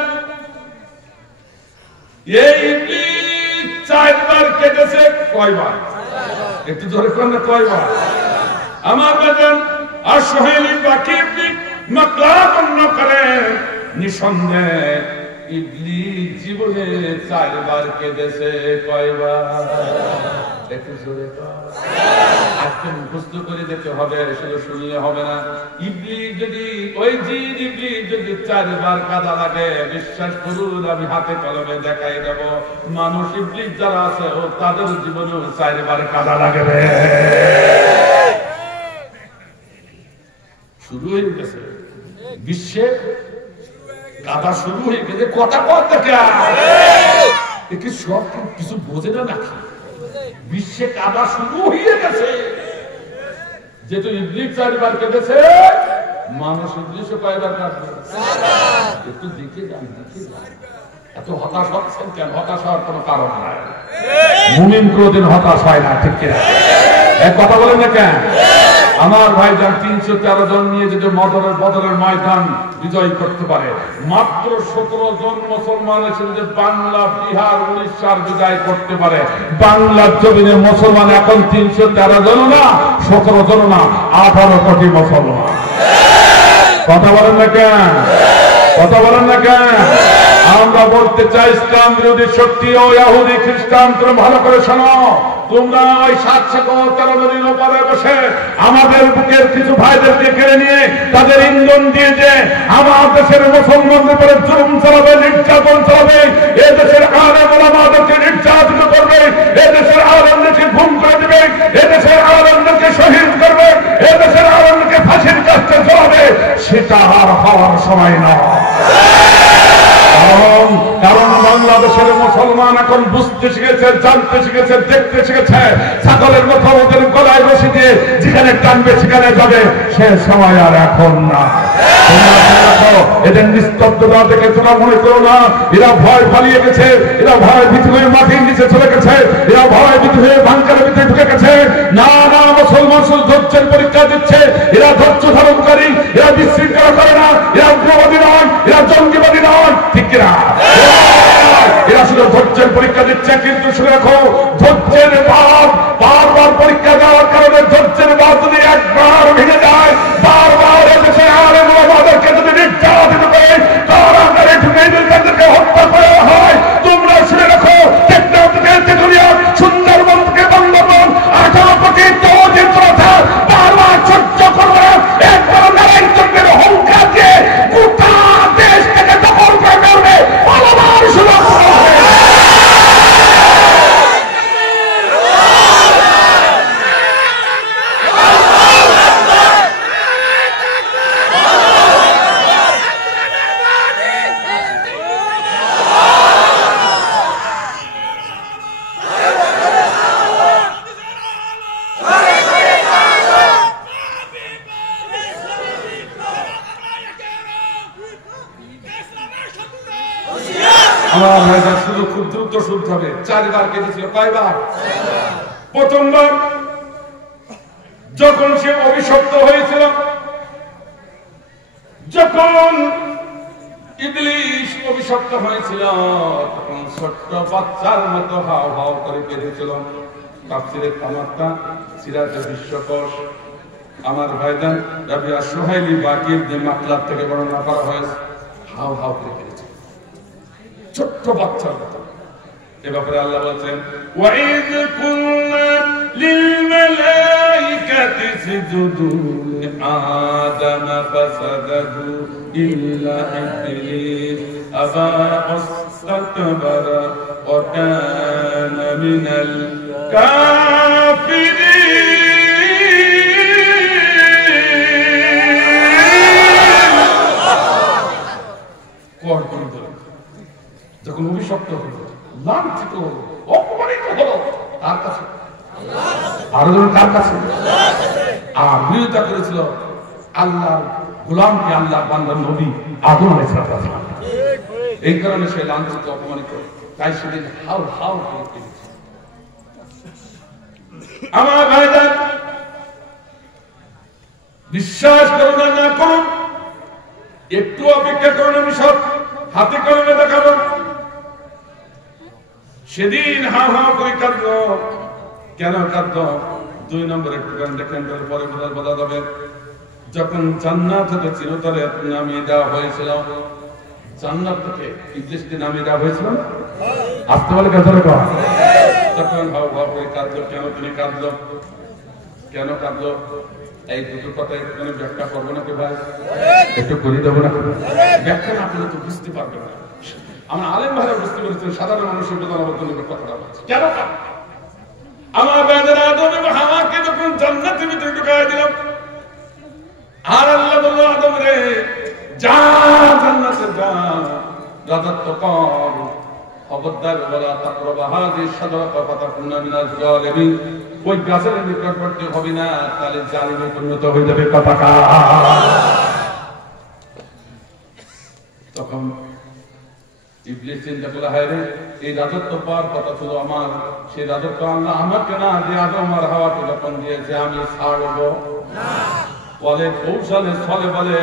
এই ইবলিস চারবার কেঁদেছে। কয়বার? একটু ধরে কোন কয়বার? আমার বেদন আর সোহেলি বাকি মাকলাপন্ন করে নিঃসন্দেহে ইবলিস জীবনে 4 বার কেঁদেছে। কয়বার? একটু জোরে আজকে মুখস্থ করে দিতে হবে, শুধু শুনলে হবে না। ইবলিস যদি ওই জিন ইবলিস যদি 4 বার কাঁদা লাগে, বিশ্বাস করুন আমি হাতে কলমে দেখাই দেব, মানুষ ইবলিস যারা আছে ও তাদের জীবনেও 4 বার কাঁদা লাগবে। শুরু হয়ে গেছে বিশ্বে কাদা শুরু হয়ে গেছে। কথা সব কিছু বোঝে না নাকি? বিশ্বে কাদা শুরু হয়ে গেছে। যেহেতু ইবলিস 4 বার কেঁদেছে, মানুষ ইবলিসও কয়বার কাঁদবে? একটু দেখে যান, দেখে যান। এত হতাশ হচ্ছেন কেন? হতাশ হওয়ার কোনো কারণ নাই। মুমিন কোনদিন হতাশ হয় না, ঠিক কিনা? এক কথা বলেন না কেন? আমার ভাইজান 313 জন নিয়ে যদি বদরের ময়দান বিজয় করতে পারে, মাত্র 17 জন মুসলমান এসে যদি বাংলা, বিহার, উড়িষ্যার বিজয় করতে পারে, বাংলার জমিনে মুসলমান এখন 313 জন না, 17 জন না, 18 কোটি মুসলমান। কথা বলেন না কেন? কথা বলেন না কেন? আমরা বলতে চাই ইসলাম বিরোধী শক্তি ও ইহুদি খ্রিস্টান, তোমরা ভালো করে শোনো। তোমরা ওই 713 দিন ওপরে বসে আমাদের বুকের কিছু ভাইদেরকে কেড়ে নিয়ে তাদের ইন্ধন দিয়ে যে আমার দেশের মুসলমানদের উপরে জুলুম চালাবে, নির্যাতন চালাবে, এ দেশের আলেম ওলামাদেরকে নির্যাতিত করবে, এ দেশের আলেমদেরকে গুম করে দেবে, এ দেশের আলেমদেরকে শহীদ করবে, এ দেশের আলেমদেরকে ফাঁসির কাস্টে ঝোলাবে, সেটা আর হওয়ার সময় নয়। কারণ বাংলাদেশের মুসলমান এখন বুঝতে শিখেছে, জানতে শিখেছে, দেখতে শিখেছে। ছাগলের মতো ওদের গলায় রশি দিয়ে যেখানে টানবে সেখানে যাবে, সে সময় আর এখন না। এদের নিস্তব্ধতা দেখে তোমরা মনে করো না এরা ভয় পালিয়ে গেছে, এরা ভয় ভীতি হয়ে মাটির নিচে চলে গেছে, এরা ভয় ভীতি হয়ে বাংকারের ভিতরে ঢুকে গেছে। না না, মুসলমান শুধু ধৈর্যের পরীক্ষা দিচ্ছে। এরা ধৈর্য ধারণকারী, এরা বিশৃঙ্খলা করে না, এরা উগ্রবাদী নয়, এরা জঙ্গিবাদী নয়, ঠিক কিনা? এরা শুধু ধৈর্যের পরীক্ষা দিচ্ছে। কিন্তু শুনে রাখো, ধৈর্যের বাঁধ বারবার পরীক্ষা দেওয়ার কারণে ধৈর্যের বাঁধ যদি একবার ভেঙে যায়, বারবার এসেছে আলেম ওলামাদেরকে যদি নির্যাতিত করে, কারাগারে ঢুকে তাদেরকে হত্যা করা হয়। তোমরা শুনে রাখো, টেকনাফ থেকে তেঁতুলিয়া, সুন্দরবন থেকে বান্দরবন, 18 কোটি তৌহিদের কথা বারবার সহ্য করবে না। একবার নারায়ণ চন্দ্রের অহংকার দিয়ে গোটা দেশ থেকে দখল করে ফেলবে, পালাবার সুযোগ পাওয়া হবে। আমার ভাইজান শুধু খুব দ্রুত শুনতে হবে। 4 বার কেঁদেছিল। কয়বার? প্রথমবার যখন সে অভিশপ্ত হয়েছিল, যখন ইবলিস অভিশপ্ত হয়েছিল, তখন ছোট্ট বাচ্চার মতো হাও হাও করে কেঁদেছিল। তাফসীরে তামাত্তা, সিরাজে বিশ্বকোষ, আমার ভাইজান রাবিয়া সুহাইলি বাকির যে মাকলাত থেকে বর্ণনা করা হয়েছে, হাও হাও করে কেঁদেছিল ছোট্ট বাচ্চার মতো। এ ব্যাপারে আল্লাহ বলেছেন, ওয়াইদ কুল্লা লিল মালাইকাতি ইসজুদু লিআদাম ফাসাদাদু ইল্লা ইবলিস আবা ওয়াসতাকবারা ওয়া কানা মিনাল কাফিরিন। যখন অভিশপ্ত হলো, লাঞ্ছিত হলো, অপমানিত হলো, তার কাছে আরো জন কার কাছে? আর বিরোধিতা করেছিল আল্লাহর গোলামকে, আল্লাহর বান্দার নবী আদম আলাইহিস সালাম। এই কারণে সে লাঞ্ছিত, অপমানিত। তাই সেদিন হাউ হাউ করে কেঁদেছে। আমার ভাইজান, বিশ্বাস করুন না করুন, একটু অপেক্ষা করুন, আমি সব হাতে কলমে দেখাবো। সেদিন হা হা করে কাঁদলো। কেন কাঁদলো? 2 নম্বর একটু গান দেখেন, পরে বলা যাবে। যখন জান্নাত হতে চিরতরে নামিয়ে দেওয়া হয়েছিল, জান্নাত থেকে ইবলিসকে নামিয়ে দেওয়া হয়েছিল, আসতে বলে কাজরে কর। তখন হা হা করে কাঁদলো। কেন তিনি কাঁদলো? কেন কাঁদলো? এই দুটো কথা একটুখানি ব্যাখ্যা করবো নাকি ভাই? একটু করে দেবো না? ব্যাখ্যা না করলে তো বুঝতে পারবে না। আমার আলেম ভাইরা বুঝতে পেরেছেন, সাধারণ মানুষের কথাটা বলছে। কেন? আমার বেদনা আদম এবং হাওয়াকে যখন জান্নাতের ভিতরে ঢুকায় দিলাম, আর আল্লাহ বলল, আদম রে যা, জান্নাতে যা, রাজত্ব কর, খবরদার ওয়ালা তাকরাবা হাযিহি শাজারাতা ফাতাকুনা মিনাজ জালিমিন। ওই গাছের নিকটবর্তী হবি না, তাহলে জালিমে পরিণত হয়ে যাবে। কথা তখন ইবলিস চিন্তা করলো, হায় রে, এই রাজত্ব পাওয়ার কথা ছিল আমার, সেই রাজত্ব আল্লাহ আমাকে না দিয়ে আদম আর হাওয়াকে যখন দিয়েছে, আমি ছাড়বো না। বলে কৌশলে ছলে বলে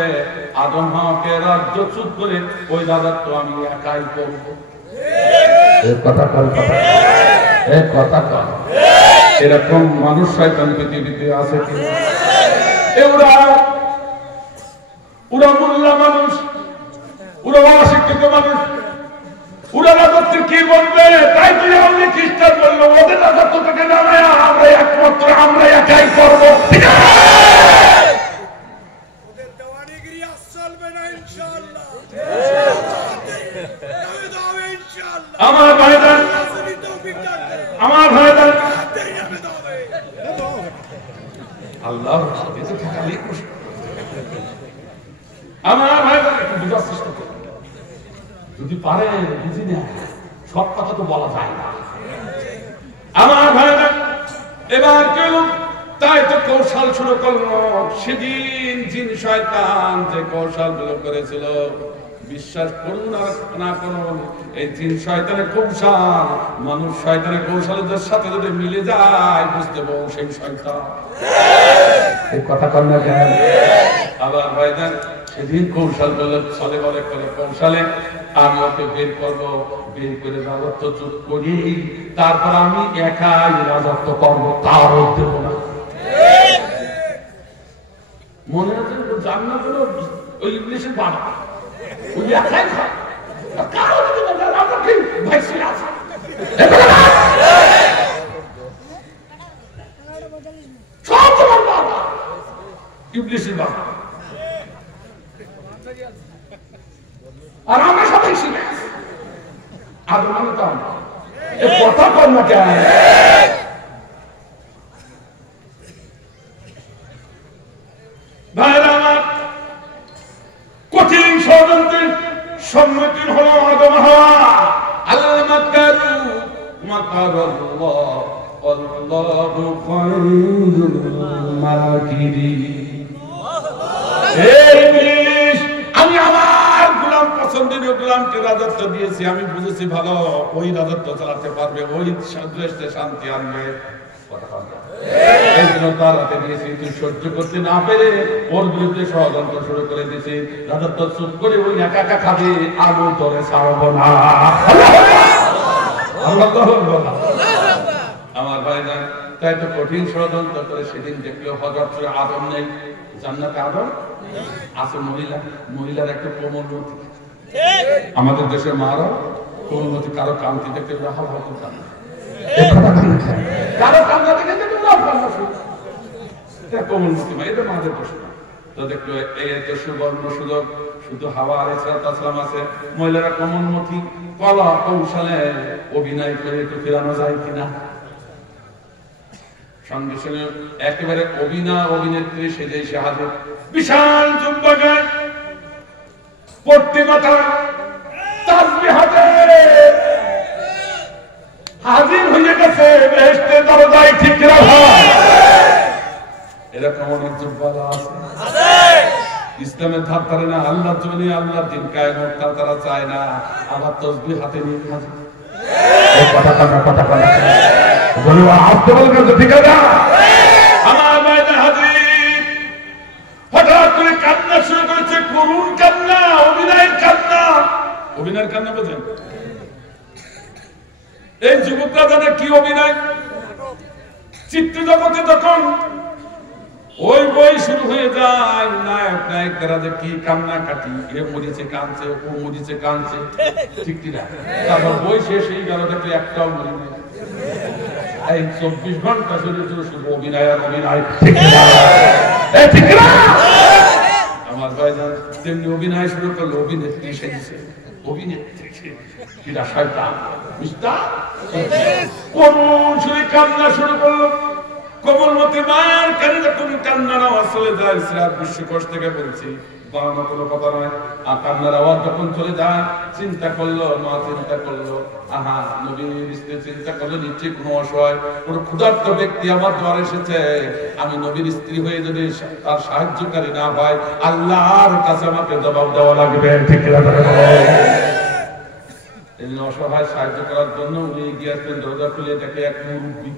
আদম হাওয়াকে রাজ্যচ্যুত করে ওই রাজত্ব আমি একাই করবো। এরকম মানুষ শয়তান পৃথিবীতে আছে কি? ওরা মোল্লা মানুষ, ওরা অশিক্ষিত মানুষ, ওরা রাজত্ব কি বলবে? তাই তুই আমাদের খ্রিস্টান বললো, ওদের রাজত্ব থেকে নামায় আমরা একমাত্র আমরা একাই করবো। আমার ভাইজান, আমার ভাইজান, আল্লাহ আমার ভাইজান একটু বোঝার চেষ্টা করুন। যদি পারে বুঝি না, সব কথা তো বলা যায় না। আমার ভাইজান, এবার কেউ তাই তো কৌশল শুরু করলো। সেদিন জিন শয়তান যে কৌশল গুলো করেছিল, বিশ্বাস করুন আর না করুন, এই জিন শয়তানের কৌশল মানুষ শয়তানের কৌশলের সাথে যদি মিলে যায়, বুঝতে পারবো সেই শয়তান। এই কথা কর না কেন? আবার ভাইজান সেদিন কৌশল বলে চলে বলে কৌশলে আমি ওকে বের করবো, বের করে রাজত্ব চুপ করি, তারপর আমি একাই রাজত্ব করবো, তারও দেব না। মনে হচ্ছে জান্নাত হলো ওই ইবলিসের বাবা, ওই একাই খায়, কারো দেব না, রাজা কি ভাই সে আছে সব তোমার বাবা, ইবলিসের বাবা। আর আমরা সবাই শিখে আদম মানে তো আমরা কথা কর না কেন? ভাইরা আমার, কঠিন ষড়যন্ত্রের সম্মুখীন হলো আদম হাওয়া। আল্লাহ মাকারু মাকারাল্লাহ আল্লাহু খায়রুল মাকিরিন। এই ইবলিস, আমি আমার গোলাম পছন্দের গোলামকে রাজত্ব দিয়েছি, আমি বুঝেছি ভালো ওই রাজত্ব চালাতে পারবে, ওই দেশে শান্তি আনবে। এই জন্য তার হাতে দিয়েছি, তুই সহ্য করতে না পেরে ওর বিরুদ্ধে ষড়যন্ত্র শুরু করে দিয়েছি, রাজত্ব চুপ করে ওই একা একা খাবে, আগুন ধরে ছাড়বো না। আমার ভাই না, তাই তো কঠিন ষড়যন্ত্র করে সেদিন দেখলো হযরত আদম নেই জান্নাতে, আদম আছে মহিলা, মহিলার একটা কোমলমতি। আমাদের দেশের মারা কোমলমতি কারো কান্তি দেখতে রাখা হতো কান্না, কারো কান্না দেখে কোমলমতি মা, এটা মাদের প্রশ্ন। তো দেখলো এই তো সুবর্ণ সুযোগ, শুধু হাওয়া আলাইহিস সালাম আছে, মহিলারা কোমলমতি, কলা কৌশলে অভিনয় করে একটু ফেরানো যায় কিনা। সঙ্গে সঙ্গে একেবারে অভিনেত্রী সেজে এসে হাজির, বিশাল জুব্বাকে পট্টি মাথা, তাসবিহ হাতে হাজির হয়ে গেছে বেহেশতের দরজায়। ঠিক রাখা এরকম অনেক জুব্বারা আছে, ইসলামের ধার ধারে না, আল্লাহর জন্য আল্লাহর দিন কায়েম হোক তারা চায় না, আবার তাসবিহ হাতে নিয়ে হাজির। এই কথা বলো আসতে বলবেন তো, ঠিক আছে? আমার বাইরে হাজির, হঠাৎ করে কান্না শুরু করেছে, করুণ কান্না, অভিনয়ের কান্না। অভিনয়ের কান্না বোঝেন? এই যুবকরা জানে কি অভিনয়। চিত্র জগতে যখন ওই বই শুরু হয়ে যায়, নায়ক নায়িকারা যে কি কান্না কাটি, এ মরিছে কাঁদছে, ও মরিছে কাঁদছে, ঠিক কিনা? তারপর বই শেষ হয়ে গেল, দেখলে একটাও মরি নেই। এই 24 ঘন্টা শুরু শুধু অভিনয় আর অভিনয়, ঠিক কিনা? ঠিক কিনা? আমার ভাই জান তেমনি অভিনয় শুরু করলো, অভিনেত্রী সেজেছে, অভিনেত্রী কিরা শয়তান মিস্টার করুণ সুরে কান্না শুরু করলো। কোমলমতি মায়ের কানে যখন কান্নার আওয়াজ চলে যায়, সিরাত বিশ্বকোষ থেকে বলছি, বানানো কোনো কথা নয়, আর কান্নার আওয়াজ যখন চলে যায়, চিন্তা করলো মা, চিন্তা করলো, আহা নবীর স্ত্রী চিন্তা করলো, নিশ্চয়ই কোনো অসহায় কোনো ক্ষুধার্ত ব্যক্তি আমার দ্বারে এসেছে, আমি নবীর স্ত্রী হয়ে যদি তার সাহায্যকারী না হয়, আল্লাহর কাছে আমাকে জবাব দেওয়া লাগবে, ঠিক না? এই অসহায় সাহায্য করার জন্য উনি গিয়েছেন, দরজা খুলে দেখে এক মুরব্বী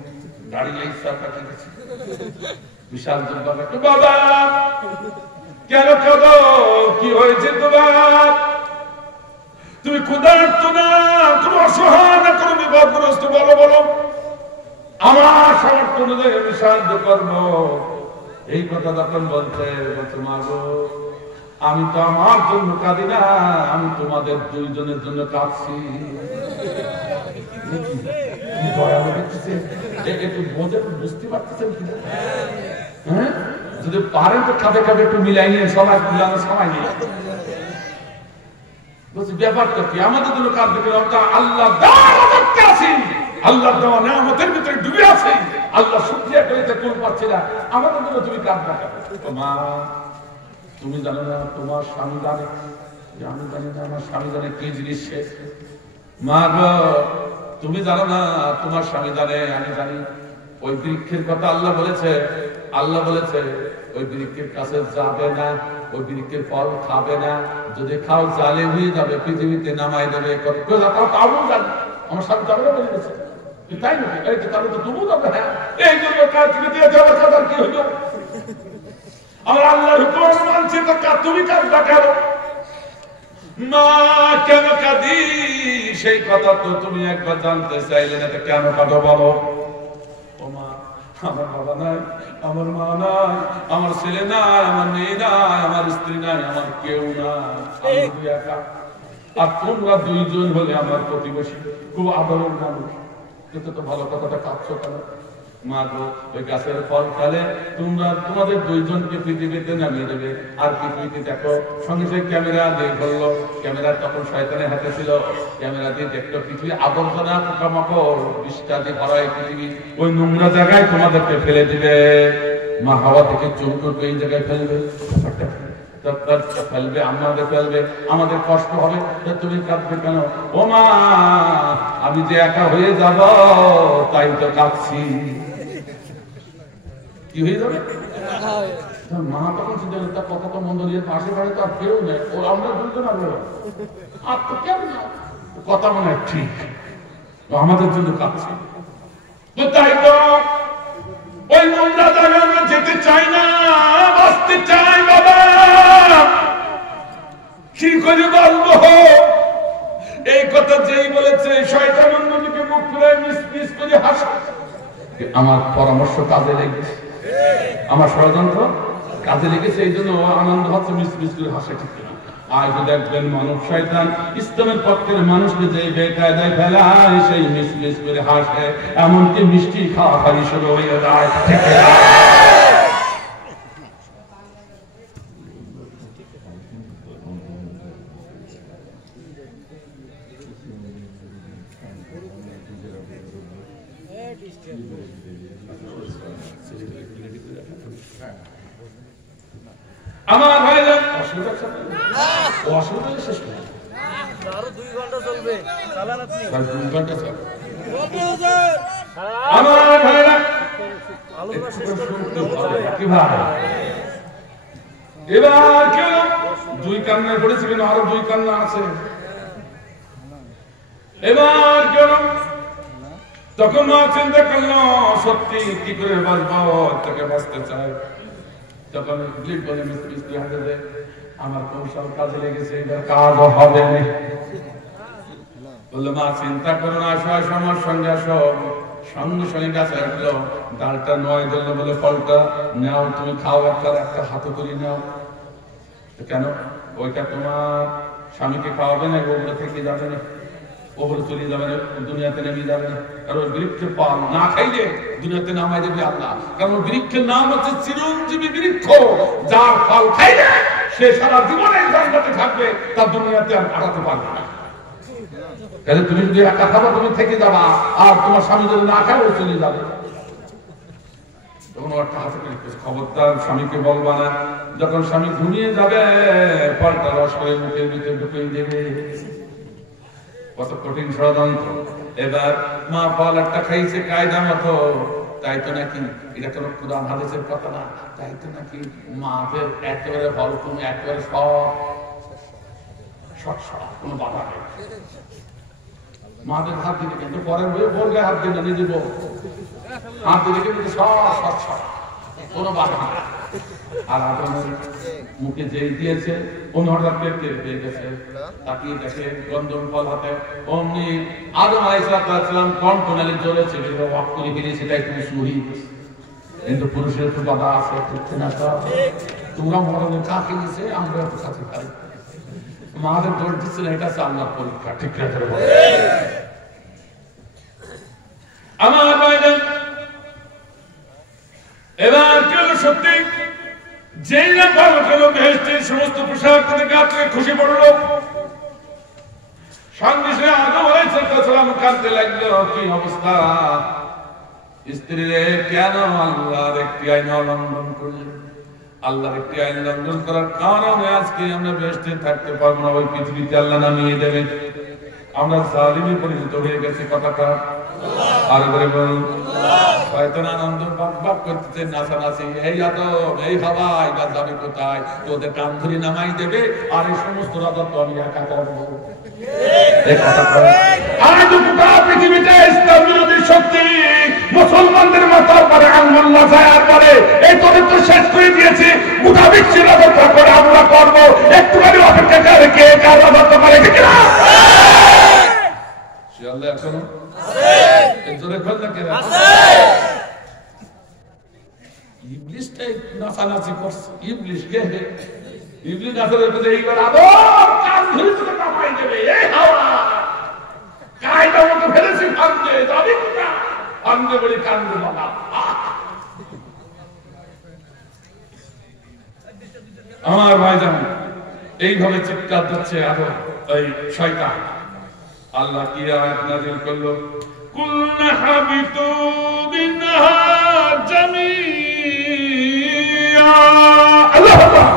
দাঁড়িয়ে ইচ্ছা কাটে গেছে, বিশাল জব্বা। বাবা কেন কাঁদো, কি হয়েছে তোমার? তুমি ক্ষুধার্ত না, তুমি অসহায় না, কোনো বিপদগ্রস্ত, বলো বলো, আমার সামর্থ্য অনুযায়ী আমি সাহায্য করবো। এই কথা যখন বলছে, মা গো আমি তো আমার জন্য কাঁদি না, আমি তোমাদের দুইজনের জন্য কাঁদছি। বুঝতে পারতেছেন কি? হ্যাঁ, যদি পারেন তো খাবে খাবে একটু মিলাই নিয়ে সবাই মিলানো সময় নেই। বলছি ব্যাপারটা কি, আমাদের জন্য কাঁদবে কেন? আল্লাহ আল্লাহ দেওয়া নেয়ামতের ভিতরে ডুবে আছে, আল্লাহ শুকরিয়া করে কোন পাচ্ছে না, আমাদের জন্য তুমি কাঁদবে কেন? মা তুমি জানো না, তোমার স্বামী জানে, আমি জানি না আমার স্বামী জানে কি জিনিস সে। মা গো তুমি জানো না, তোমার স্বামী জানে, আমি জানি। ওই বৃক্ষের কথা আল্লাহ বলেছে, আল্লাহ বলেছে ওই বৃক্ষের কাছে যাবে না, ওই বৃক্ষের ফল খাবে না, যদি খাও জালে হয়ে যাবে, পৃথিবীতে নামাই দেবে। আমার স্বামী যাবে না বলে গেছে, তাই নাকি? এই তাহলে তো তুমি যাবে। হ্যাঁ, এই জন্য কাজ দিয়ে যাওয়ার কথা কি হইল? আমার আল্লাহর হুকুম মানছি তো তুমি কাজটা কেন? মা কেন কাঁদি সেই কথা তো তুমি একবার জানতে চাইলে না, কেন কাঁদো বলো? ও মা, আমার বাবা নাই, আমার মা নাই, আমার ছেলে নাই, আমার মেয়ে নাই, আমার স্ত্রী নাই, আমার কেউ নাই, আমি একা। আর তোমরা দুইজন হলে আমার প্রতিবেশী, খুব আদরের মানুষ, কিন্তু তো ভালো কথাটা কাঁদছো কেন? মা গো ওই গাছের ফল খালে তোমরা তোমাদের দুইজনকে পৃথিবীতে নামিয়ে দেবে। আর পৃথিবীতে দেখো, সঙ্গে সঙ্গে ক্যামেরা দিয়ে বললো, ক্যামেরা তখন শয়তানের হাতে ছিল, ক্যামেরা দিয়ে দেখলো পৃথিবী আবর্জনা পোকামাকড় বিষটা দিয়ে ভরা এই পৃথিবী, ওই নোংরা জায়গায় তোমাদেরকে ফেলে দিবে। মা হাওয়া থেকে চুল করবে, এই জায়গায় ফেলবে, ফেলবে, আমাদের ফেলবে, আমাদের কষ্ট হবে, তুমি কাঁদবে কেন? ও মা আমি যে একা হয়ে যাব তাই তো কাঁদছি। কি হয়ে যাবে? মা তখন চিন্তা করল, তার কথা তো মন্দ দিয়ে পাশে পাড়ে তো আর কেউ নেই, ও আমরা দুজন আর আর তো কেউ না, কথা মনে হয় ঠিক, আমাদের জন্য কাঁদছি। তো তাই তো ওই নোংরা জায়গায় আমরা যেতে চাই না, বাঁচতে চাই। বাবা কি করে বলবো? এই কথা যেই বলেছে, শয়তান অন্যদিকে মুখ খুলে মিস করে হাসে। আমার পরামর্শ কাজে লেগেছে, আমার ষড়যন্ত্র কাজে লেগেছে, এই জন্য আনন্দ হচ্ছে, মিস করে হাসে, ঠিক না? আজ দেখবেন মানব শয়তান ইসলামের পক্ষের মানুষকে যে বেকায়দায় ফেলায়, সেই মিস করে হাসে, এমনকি মিষ্টি খাওয়া খালি শুরু হয়ে যায়, ঠিক না? আমার ভাই অসুবিধা শেষ করে আরো 2 ঘন্টা চলবে, চালান আপনি 2 ঘন্টা চলবে। আমার ভাইরা আলোচনা শেষ করতে কি ভাই, এবার কেন 2 কান্নায় পড়েছে, কেন আরো 2 কান্না আছে? এবার কেন? তখন মা চিন্তা করলো, সত্যি কি করে বাঁচবো, তাকে বাঁচতে চাই। তখন বলে মিস্ত্রি হাতে দেয়, আমার কৌশল কাজে লেগেছে, এবার কাজও হবে না। বললো মা চিন্তা করো না, আসো আসো আমার সঙ্গে আসো। সঙ্গে সঙ্গে গাছে রাখলো, ডালটা নয় দিল, বলে ফলটা নাও তুমি খাও, একটা হাতে করে নাও। কেন? ওইটা তোমার স্বামীকে খাওয়াবে না, ওগুলো থেকে যাবে না, ওগুলো চলে যাবে না, দুনিয়াতে নেমে যাবে না। কারণ ওই বৃক্ষের ফল না খাইলে দুনিয়াতে নামাই দেবে আল্লাহ। কারণ বৃক্ষের নাম হচ্ছে চিরঞ্জীবী বৃক্ষ, যার ফল খাইলে সে সারা জীবনে জান্নাতে থাকবে, তার দুনিয়াতে আর পাঠাতে পারবে না। তাহলে তুমি যদি একা খাবা তুমি থেকে যাবা, আর তোমার স্বামী যদি না খায় ও চলে যাবে। তখন একটা হাতে করে খবরদার স্বামীকে বলবা না। যখন স্বামী ঘুমিয়ে যাবে ফলটা রস করে মুখের ভিতরে ঢুকিয়ে দেবে। কত কঠিন ষড়যন্ত্র। এবার মা ফল একটা খাইছে কায়দা মতো, তাই তো নাকি এটা কোনো কুরআন হাদিসের কথা না, তাই তো নাকি মাদের একেবারে ফল তুমি একেবারে সব কোনো বাধা নেই। মাদের হাত দিলে কিন্তু পরের বই বোর গায়ে হাত দিলে নিজে বউ হাত দিলে কিন্তু সব কোনো বাধা নেই। আর আদমের মুখে যেই দিয়েছে অমনি হঠাৎ পেয়ে গেছে, তাকিয়ে দেখে গন্ধম ফল হাতে, অমনি আদম আলাইহিসসালাম কণ্ঠনালী জ্বলেছে, ওয়াক করে বেরিয়েছে, তাই তুমি শহীদ। কিন্তু পুরুষের তো বাধা আছে, ঠিক না? তোমরা মরণে কাকে নিছে, আমরা তো কাছে খাই। মাদের দৌড় দিচ্ছে না, এটা আল্লাহর পরীক্ষা, ঠিক না? আমার ভাইজান, এবার কেউ সত্যি যেই না ভালো কেন বেহেশতের সমস্ত পোশাক থেকে গাছে খুশি পড়ল, সঙ্গে সে আদম আলাইহিসসালাম কাঁদতে লাগলো, কি অবস্থা স্ত্রী রে, কেন আল্লাহর একটি আইন লঙ্ঘন করলেন? আল্লাহর একটি আইন লঙ্ঘন করার কারণে আজকে আমরা বেহেশতে থাকতে পারবো না, ওই পৃথিবীতে আল্লাহ নামিয়ে দেবেন, আমরা জালিমে পরিণত হয়ে গেছি। কথাটা আর করে বলুন। শয়তান আনন্দ বাক করতেছে, নাচানাচি, এই আদম এই হাওয়া এবার যাবে কোথায়, তোদের কান ধরে নামাই দেবে, আর এই সমস্ত রাজত্ব আমি একা করবো। পৃথিবীতে ইসলাম বিরোধী শক্তি মুসলমানদের মাথার পরে আঙ্গুল নাচায়ার পরে এই তোদের তো শেষ করে দিয়েছি, গোটা বিশ্বের রাজত্ব করে আমরা করবো, একটুখানি অপেক্ষা করে কে কার রাজত্ব করে, ঠিক না? এখনো জোরে খোঁজ না কেন ইবলিশটাই নাচানাচি করছে। ইবলিশ কে? ইবলিশ নাচানাচি এইবার আদম কান ধরে তোকে নামাই দেবে, এই হাওয়া কায়দা মতো ফেলেছি ফান্দে, যাবি কোথা? ফান্দে বলি কান্দে বাবা। আমার ভাইজান এইভাবে চিৎকার দিচ্ছে আদম, এই শয়তান। আল্লাহ কি আয়াত নাযিল করলো, কুল্না হাবিতু মিনহা জামিআ। আল্লাহু আকবার।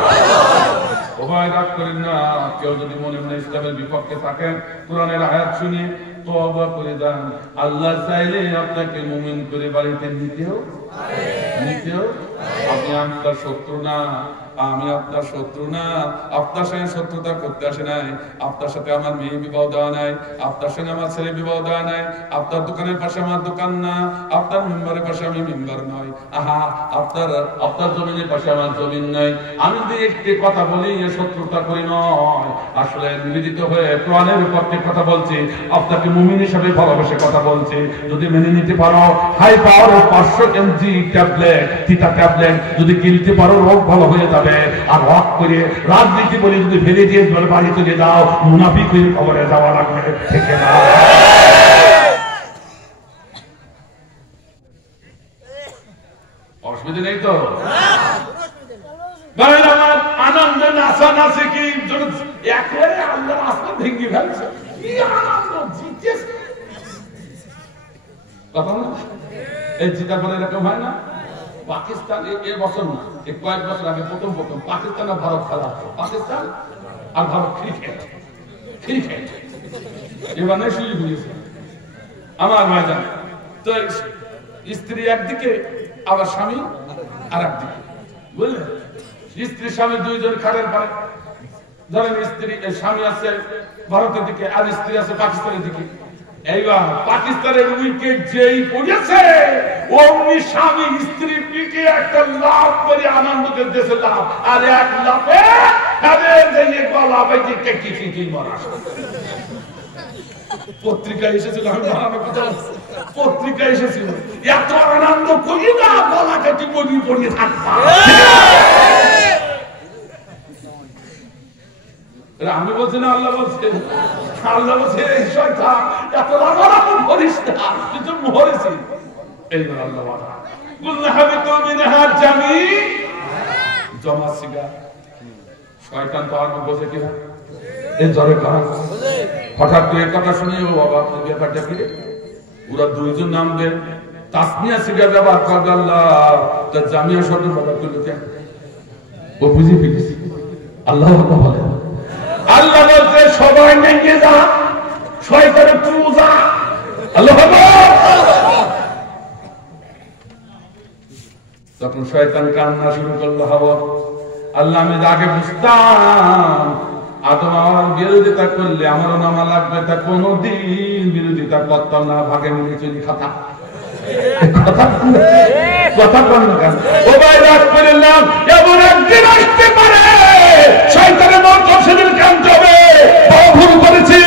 ওভাবে রাগ করেন না, কেউ যদি মনে মনে ইসলামের বিপক্ষে থাকেন, কোরআনের আয়াত শুনিয়ে তওবা করে যান। আল্লাহ চাইলে আপনাকে মুমিন করে বাড়িতে নিতেও আপনি আপনার শত্রু না, আমি আপনার শত্রু না, আপনার সঙ্গে শত্রুতা করতে আসে নাই, আপনার সাথে আমার মেয়ে বিবাহ দেওয়া নাই, আপনার সঙ্গে আমার ছেলে বিবাহ দেওয়া নাই, আপনার দোকানের পাশে আমার দোকান না, আপনার মেম্বারের পাশে আমি মেম্বার নয়, আপনার জমিনের পাশে আমার জমিন নাই। আমি যদি একটি কথা বলি শত্রুতা করি নয়, আসলে নিবেদিত হয়ে কোরআনের বিপক্ষে কথা বলছি, আপনাকে মুমিন হিসেবে ভালোবেসে কথা বলছি। যদি মেনে নিতে পারো হাই পাওয়ার 500 mg ট্যাবলেট, তিতা ট্যাবলেট যদি কিনতে পারো, রোগ ভালো হয়ে যাবে। আর হক করে রাজনীতি বলে যদি ফেলে দিয়ে বাড়ি চলে যাও, মুনাফিক হয়ে খবরে যাওয়া লাগবে, ঠিক না? অসুবিধা নেই তো? আনন্দ নাচানাচি কি একেবারে আল্লাহর আসমান ভেঙে ফেলছে, কি আনন্দ জিতেছে। কথা না, এই জিতার পরে এরকম হয় না? পাকিস্তান এ বছর না, কয়েক বছর আগে প্রথম পাকিস্তান আর ভারত খেলা, পাকিস্তান আর ভারত ক্রিকেট এবার সুযোগ নিয়েছে। আমার ভাইজান তো স্ত্রী একদিকে, আবার স্বামী আর একদিকে, বুঝলেন? স্ত্রী স্বামী দুইজন খাটের পারে, ধরেন স্বামী আছে ভারতের দিকে আর স্ত্রী আছে পাকিস্তানের দিকে। এইবার পাকিস্তানের উইকেট যেই পড়েছে, অমনি স্বামী স্ত্রী পিকে একটা লাভ করে আনন্দ করতেছে, লাভ আর এক লাভে গলা বেঁধে কি মরা। পত্রিকা এসেছিল, আমি বানানোর কথা পত্রিকা এসেছিল, এত আনন্দ করি না গলা কেটে বগি পড়িয়ে থাকবা। আমি বলছি না, আল্লাহ বলছে, আল্লাহ বলছে এই শয়তান এত রাগারাগি করিস না, তুই তো মরেছিস। এইবার আল্লাহ বলে কুল্লা হাবিতু মিনহা জামি জমা সিগা। শয়তান তো আর বসে কিনা এই জরে কারণ হঠাৎ করে কথা শুনে ও বাবা আপনি ব্যাপারটা কি, ওরা দুইজন নামবে তাসমিয়া সিগা ব্যবহার করবে, আল্লাহ তার জামিয়া শব্দ ব্যবহার করলো কেন? ও বুঝে ফেলেছি। আল্লাহ বলে, আল্লাহ বলছে সবাই নেমে যা, শয়তানের পূজা। আল্লাহ তখন শয়তান কান্না শুরু করলো, হাওয়া আল্লাহ আমি আগে বুঝতাম আদম আমার বিরোধিতা করলে আমারও নামা লাগবে, তা কোনদিন বিরোধিতা করতাম না, ভাগে মিলে চলি খাতা কথা বল না কেন? ও ভাই রাগ করে নাম এমন একদিন আসতে পারে শয়তানের মত সেদিন কানতে হবে, ভুল করেছি,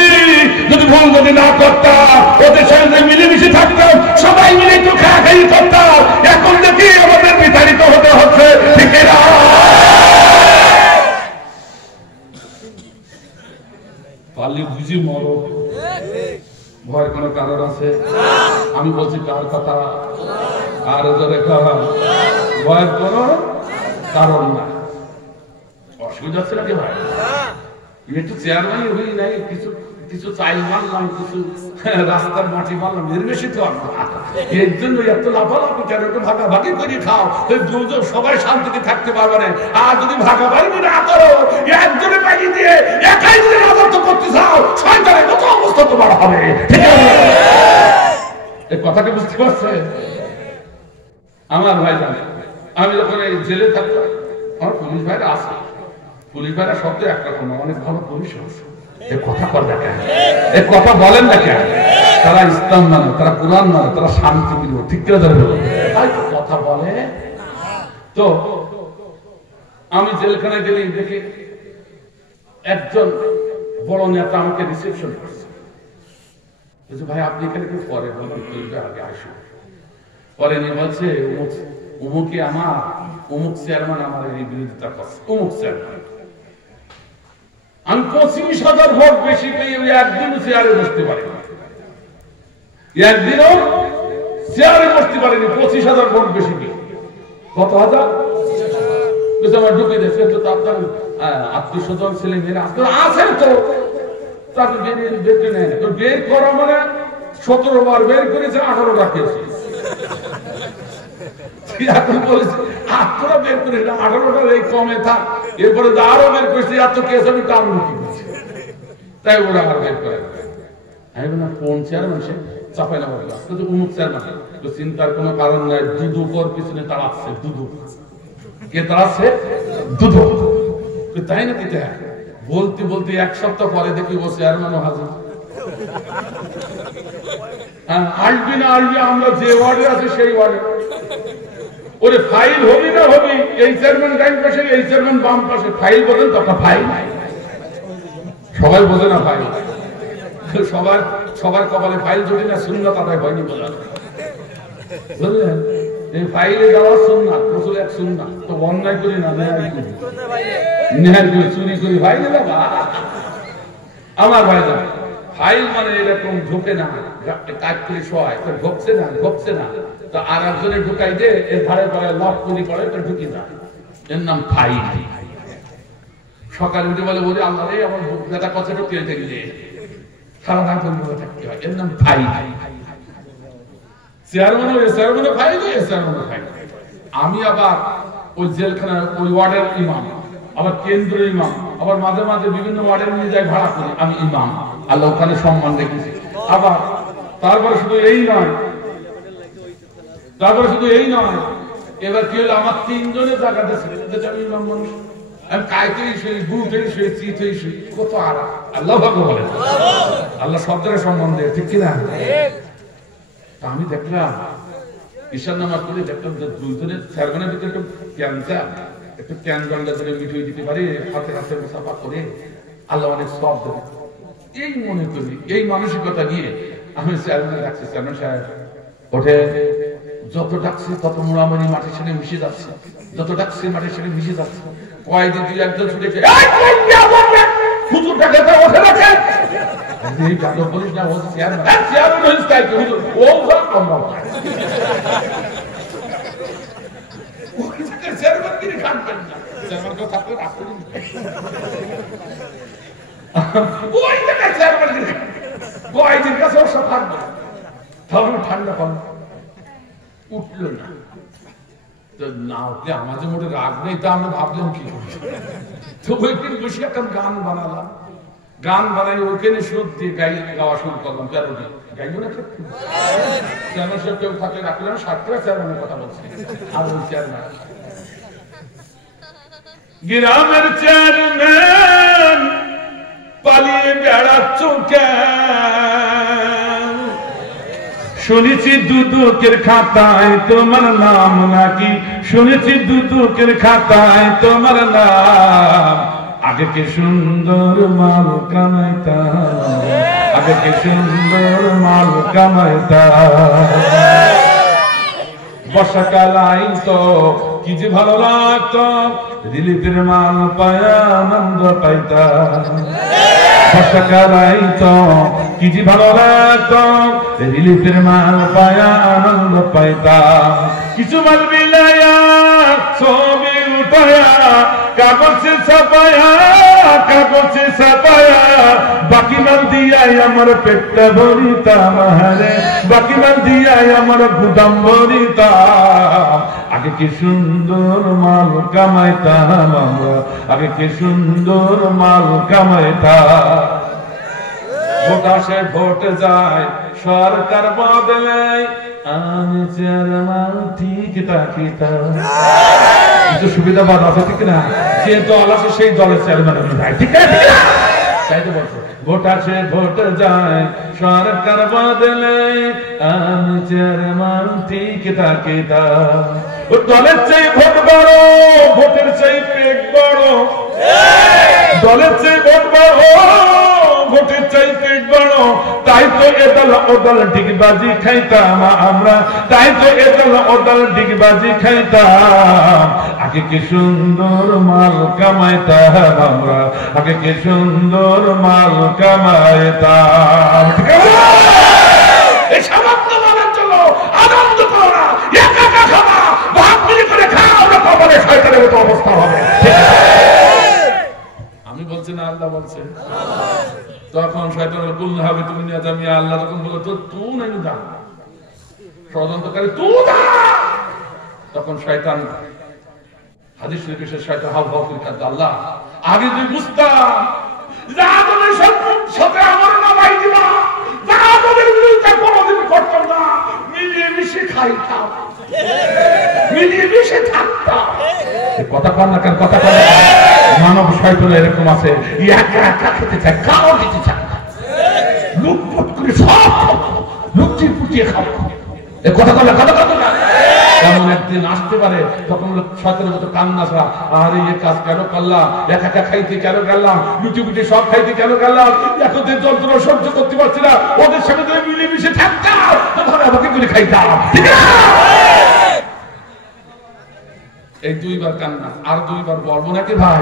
যদি ভুল যদি না করতাম ওদের সঙ্গে মিলেমিশে থাকতাম, সবাই মিলে একটু খাই করতাম, এখন দেখি আমাদের বিতাড়িত হতে হচ্ছে। ঠিক না? পারলে বুঝি মরো, ভয়ের কোন কারণ আছে? আমি বলছি কার কথা? আর ভয়ের কোন কারণ না। অসুবিধা হচ্ছে নাকি ভাই? একটু চেয়ারম্যানই হই নাই, কিছু কিছু চাইল মারলাম, কিছু রাস্তার মাটি মারলাম, এর বেশি তো এর জন্য এত লাফালাফি কেন? একটু ভাগাভাগি করে খাও, সবাই শান্তিতে থাকতে পারবে না। আর যদি ভাগাভাগি না করো, একজনে পাইয়ে দিয়ে একাই যদি রাজত্ব করতে চাও, শয়তানের কত অবস্থা তোমার হবে। ঠিক আছে? এই কথাকে বুঝতে পারছে আমার ভাই? জানে আমি যখন এই জেলে থাকতাম, আমার পুলিশ ভাইরা আছে, পুলিশ ভাইরা শব্দ একরকম, অনেক ভালো পুলিশ আছে। এই কথা কর না কেন? এই কথা বলেন না কেন? তারা ইসলাম মানে, তারা কোরআন মানে, তারা শান্তি প্রিয়। ঠিক করে ধরে কথা বলে তো। আমি জেলখানায় গেলে দেখি একজন বড় নেতা আমাকে রিসেপশন করছে। ভাই আপনি এখানে কি পরে বলবেন? আগে আসুন। পরে নিয়ে বলছে অমুকে আমার অমুক চেয়ারম্যান আমার এই বিরোধিতা করছে, অমুক চেয়ারম্যান। আমি 25,000 ভোট বেশি পেয়ে একদিনও চেয়ারে বসতে পারি না, একদিনও চেয়ারে বসতে পারিনি। 25,000 ভোট বেশি পেয়ে। কত হাজার? আমার ঢুকে দিয়েছে তো আপনার আত্মীয় স্বজন ছেলে মেয়েরা আছে তো, তাকে বের নেয়। তো বের করা মানে 17 বার বের করেছে, 18টা খেয়েছে। এখন বলেছে আপনারা বের করে 18টা এই কমে থাক, এরপরে আরো বের করেছে, এত কেস আমি টান মুখি করছি, তাই ওরা আর বের করে। আমি বললাম কোন চেয়ারম্যান? সে চাপাই না বললাম অমুক চেয়ারম্যান। তো চিন্তার কোনো কারণ নাই, দুদুকর পিছনে তাড়াচ্ছে। দুদু কে তাড়াচ্ছে? দুদু। তাই না? কি বলতে বলতে এক সপ্তাহ পরে দেখি ও চেয়ারম্যানও হাজির। আসবি না আসবি, আমরা যে ওয়ার্ডে আছে সেই ওয়ার্ডে। ওরে ফাইল হবি না হবি, এই চেয়ারম্যান ডাইন পাশে, এই চেয়ারম্যান বাম পাশে। ফাইল বলেন তো একটা ফাইল, সবাই বোঝে না ফাইল। সবার কপালে ফাইল জুটি না, সুন্নাত আদায় হয়নি বলে বুঝলেন? এই ফাইলে যাওয়ার সুন্নাত, রসুল এক সুন্নাত। তো অন্যায় করি না, ন্যায় করি, ন্যায় করি, চুরি করি ফাইলে যাবা। আমার ভাই যাবে ফাইল মানে এরকম ঢোকে না, কাজ করে শোয়, ঢুকছে না ঢুকছে না, তো আর একজনে ঢুকাই দে, এর ধারে পরে লক করে পড়ে, তো ঢুকি না। এর নাম ফাইল। সকালে উঠে বলে বলি আল্লাহ রে আমার নেতা কথা ঢুকিয়ে দেখলে সারা রাত বলে থাকতে হয়, এর নাম ফাইল। চেয়ারম্যানও ফাইল, চেয়ারম্যানও ফাইল। আমি আবার ওই জেলখানার ওই ওয়ার্ডের ইমাম, আবার কেন্দ্রের ইমাম, আবার মাঝে মাঝে বিভিন্ন ওয়ার্ডে নিয়ে যাই ভাড়া করি, আমি ইমাম। আল্লাহ ওখানে সম্মান রেখেছি। আবার তারপরে শুধু এই নয়, এবার কি হলো, আমার 3 জনের জায়গা দিয়েছে, আমি ইমাম মানুষ, আমি কায়তেই শুই, বুটেই শুই, চিতেই শুই, কত আরাম। আল্লাহ ভাগ্য বলেন, আল্লাহ শব্দের সম্মান দেয়। ঠিক কিনা? আমি দেখলাম ঈশান নামাজ করে দেখলাম যে 2 জনের চেয়ারম্যানের ভিতরে একটু ক্যান্সার, একটু ক্যান গন্ডা ধরে মিঠুই দিতে পারি, হাতে হাতে মুসাফা করে আল্লাহ অনেক সব দেবে। এই মনে করি, এই মানসিকতা নিয়ে আমি চেয়ারম্যান ডাকছি, চেয়ারম্যান সাহেব ওঠে, যত ডাকছি তত মোড়ামুড়ি মাটির সাথে মিশে যাচ্ছে, যত ডাকছি মাটির সাথে মিশে যাচ্ছে। কয়েকদিন তুই একজন ছুটে হুজুর ডাকে ওঠে রাখে এই গান বলিস না, ও চেয়ারম্যান, চেয়ারম্যান হইস তাই কি হুজুর ও কমরা চেয়ারম্যান কি গান পান না, চেয়ারম্যান কো থাকলে রাখতে দিন ওই জায়গায় চেয়ারম্যান কি কয়েকদিন কাছে ওর সব থাকবে, তখন ঠান্ডা কম উঠলো না। তো না উঠলে আমাদের মোটে রাগ নেই, তা আমরা ভাবলাম কি করি, তো ওইখানে বসে একটা গান বানালাম, গান বানাই ওইখানে সুর দিয়ে গাওয়া শুরু করলাম। প্যারোডি গাইব না, চেয়ারম্যান সব কেউ থাকলে রাখলাম, 7টা চেয়ারম্যানের কথা বলছি, আর ওই চেয়ারম্যান গ্রামের চেয়ারম্যান পালিয়ে বেড়াচ্ছ কেন, শুনেছি দুদকের খাতায় তোমার নাম নাকি, শুনেছি দুদকের খাতায় তোমার নাম, আগে কি সুন্দর মাল কামাইতা, আগে কি সুন্দর মাল কামাইতা, বর্ষাকাল আইতো কি যে ভালো লাগতো, রিলিফের মাল পায়া আনন্দ পাইতা, বর্ষাকাল আইতো কি যে ভালো লাগতো, রিলিফের মাল পায়া আনন্দ পাইতা, কিছু মাল বিলায়া ছবি উঠায়া কাগজে ছাপায়া, কাগজে ছাপায়া, বাকি মাল দিয়াই আমার পেটটা ভরিতাম, হারে বাকি মাল দিয়াই আমার গুদাম ভরিতাম, আগে কি সুন্দর মাল কামাইতাম আমরা, আগে কি সুন্দর মাল কামাইতাম। ভোট আসে ভোট যায় সরকার বদলে, আমি চেয়ারম্যান ঠিক থাকিতা, কিছু সুবিধাবাদ আছে ঠিক না, যে দল আছে সেই দলের চেয়ারম্যান আমি ভাই, ঠিক আছে তাই তো বলছো। ভোট আসে ভোট যায় সরকার বদলে, আমি চেয়ারম্যান ঠিক থাকিতা, দলের চেয়ে ভোট বড়, ভোটের চেয়ে পেট বড়, দলের চেয়ে ভোট বড়, ভোটের চাই পেট বড়, তাই তো এদল ওদল ডিগবাজি খাইতাম আমরা, তাই তো এদল ওদল ডিগবাজি খাইতাম, আগে কি সুন্দর মাল কামাইতাম আমরা, আগে কি সুন্দর মাল কামাইতাম। ঠিক আছে, এই সামান্য মানের জন্য আনন্দ করো না, একা একা খাবা, ভাগ করে খাও না, কবরে শয়তানের মতো অবস্থা হবে। আমি বলছি না, আল্লাহ বলছে, তখন শয়তানের বলতে হবে তুমি নিয়ে যাবি, আল্লাহ তখন বলল তো তুই নাই দা ষড়যন্ত্রকারী তুই দা, তখন শয়তান হাদিস শরীফে শয়তান হাউ হাউ করে কাঁদে, আল্লাহ আগে তুই বুঝতাম যা তোদের সাথে আমার নামাই দিবা, যা তোদের বিরুদ্ধে কোনোদিন করতাম না, মিলিয়ে মিশে খাইতাম, মিলিয়ে মিশে থাকতাম। কথা কর না কেন, কথা কর না, মানব শয়তান এরকম আছে, একা একা খেতে চায়, খাও দিতে চায় না, লুটপুট করে সব লুটিয়ে পুটিয়ে খাও, এ কথা কর না, কথা কর না। এমন একদিন আসতে পারে তখন শয়তানের মতো কান্না ছাড়া, আরে এই কাজ কেন করলাম, একা একা খাইতে কেন গেলাম, লুটি পুটি সব খাইতে কেন গেলাম, এতদিন যন্ত্রণা সহ্য করতে পারছি না, ওদের সাথে মিলিয়ে মিশে থাকতাম, তখন আমাকে করে খাইতাম। ঠিক আছে, এই 2বার কান্না, আর 2বার বলবো নাকি ভাই?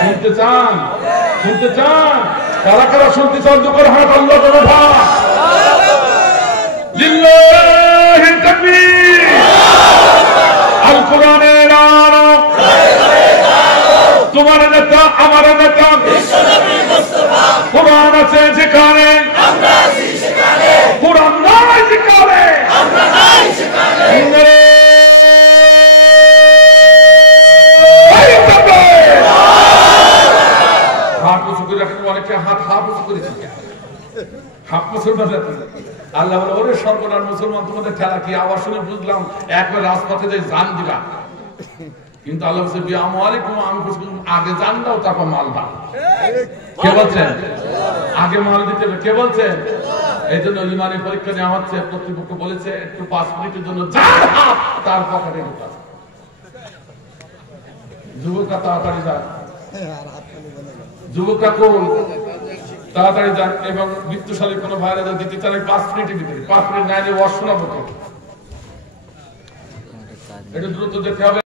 শুনতে চান? শুনতে চান? কারা কারা শুনতে চান? দুপুর হাত আল্লাহ করে ভাই, লিল্লাহি তাকবীর, আল কোরআনের আলো, তোমার নেতা আমার নেতা বিশ্বনবী মুস্তাফা, কোরআন আছে যেখানে আমরা আছি সেখানে, কোরআন নাই যেখানে আমরা নাই সেখানে, আল্লাহ বলে ওরে সর্বনাশ মুসলমান, তোমাদের খেলা কি? আওয়াজ শুনে বুঝলাম একবার রাজপথে যে জান দিবা, কিন্তু আল্লাহ বলছে বিয়াম আলাইকুম, আমি আগে জান দাও তারপর মাল দাও। কে বলছেন আগে মাল দিতে হবে? কে বলছেন? এই জন্য ইমানি পরীক্ষা নেওয়া হচ্ছে, কর্তৃপক্ষ বলেছে একটু 5 মিনিটের জন্য যার হাত তার পকেটে ঢুকা, যুবকরা তাড়াতাড়ি যায়, যুবকরা কোন তাড়াতাড়ি যান এবং বৃত্তশালী কোনো ভাইরা দিতে চান 5 মিনিটের ভিতরে 5 মিনিট না এলে ওয়াশ শোনাবো। একটু দ্রুত যেতে হবে।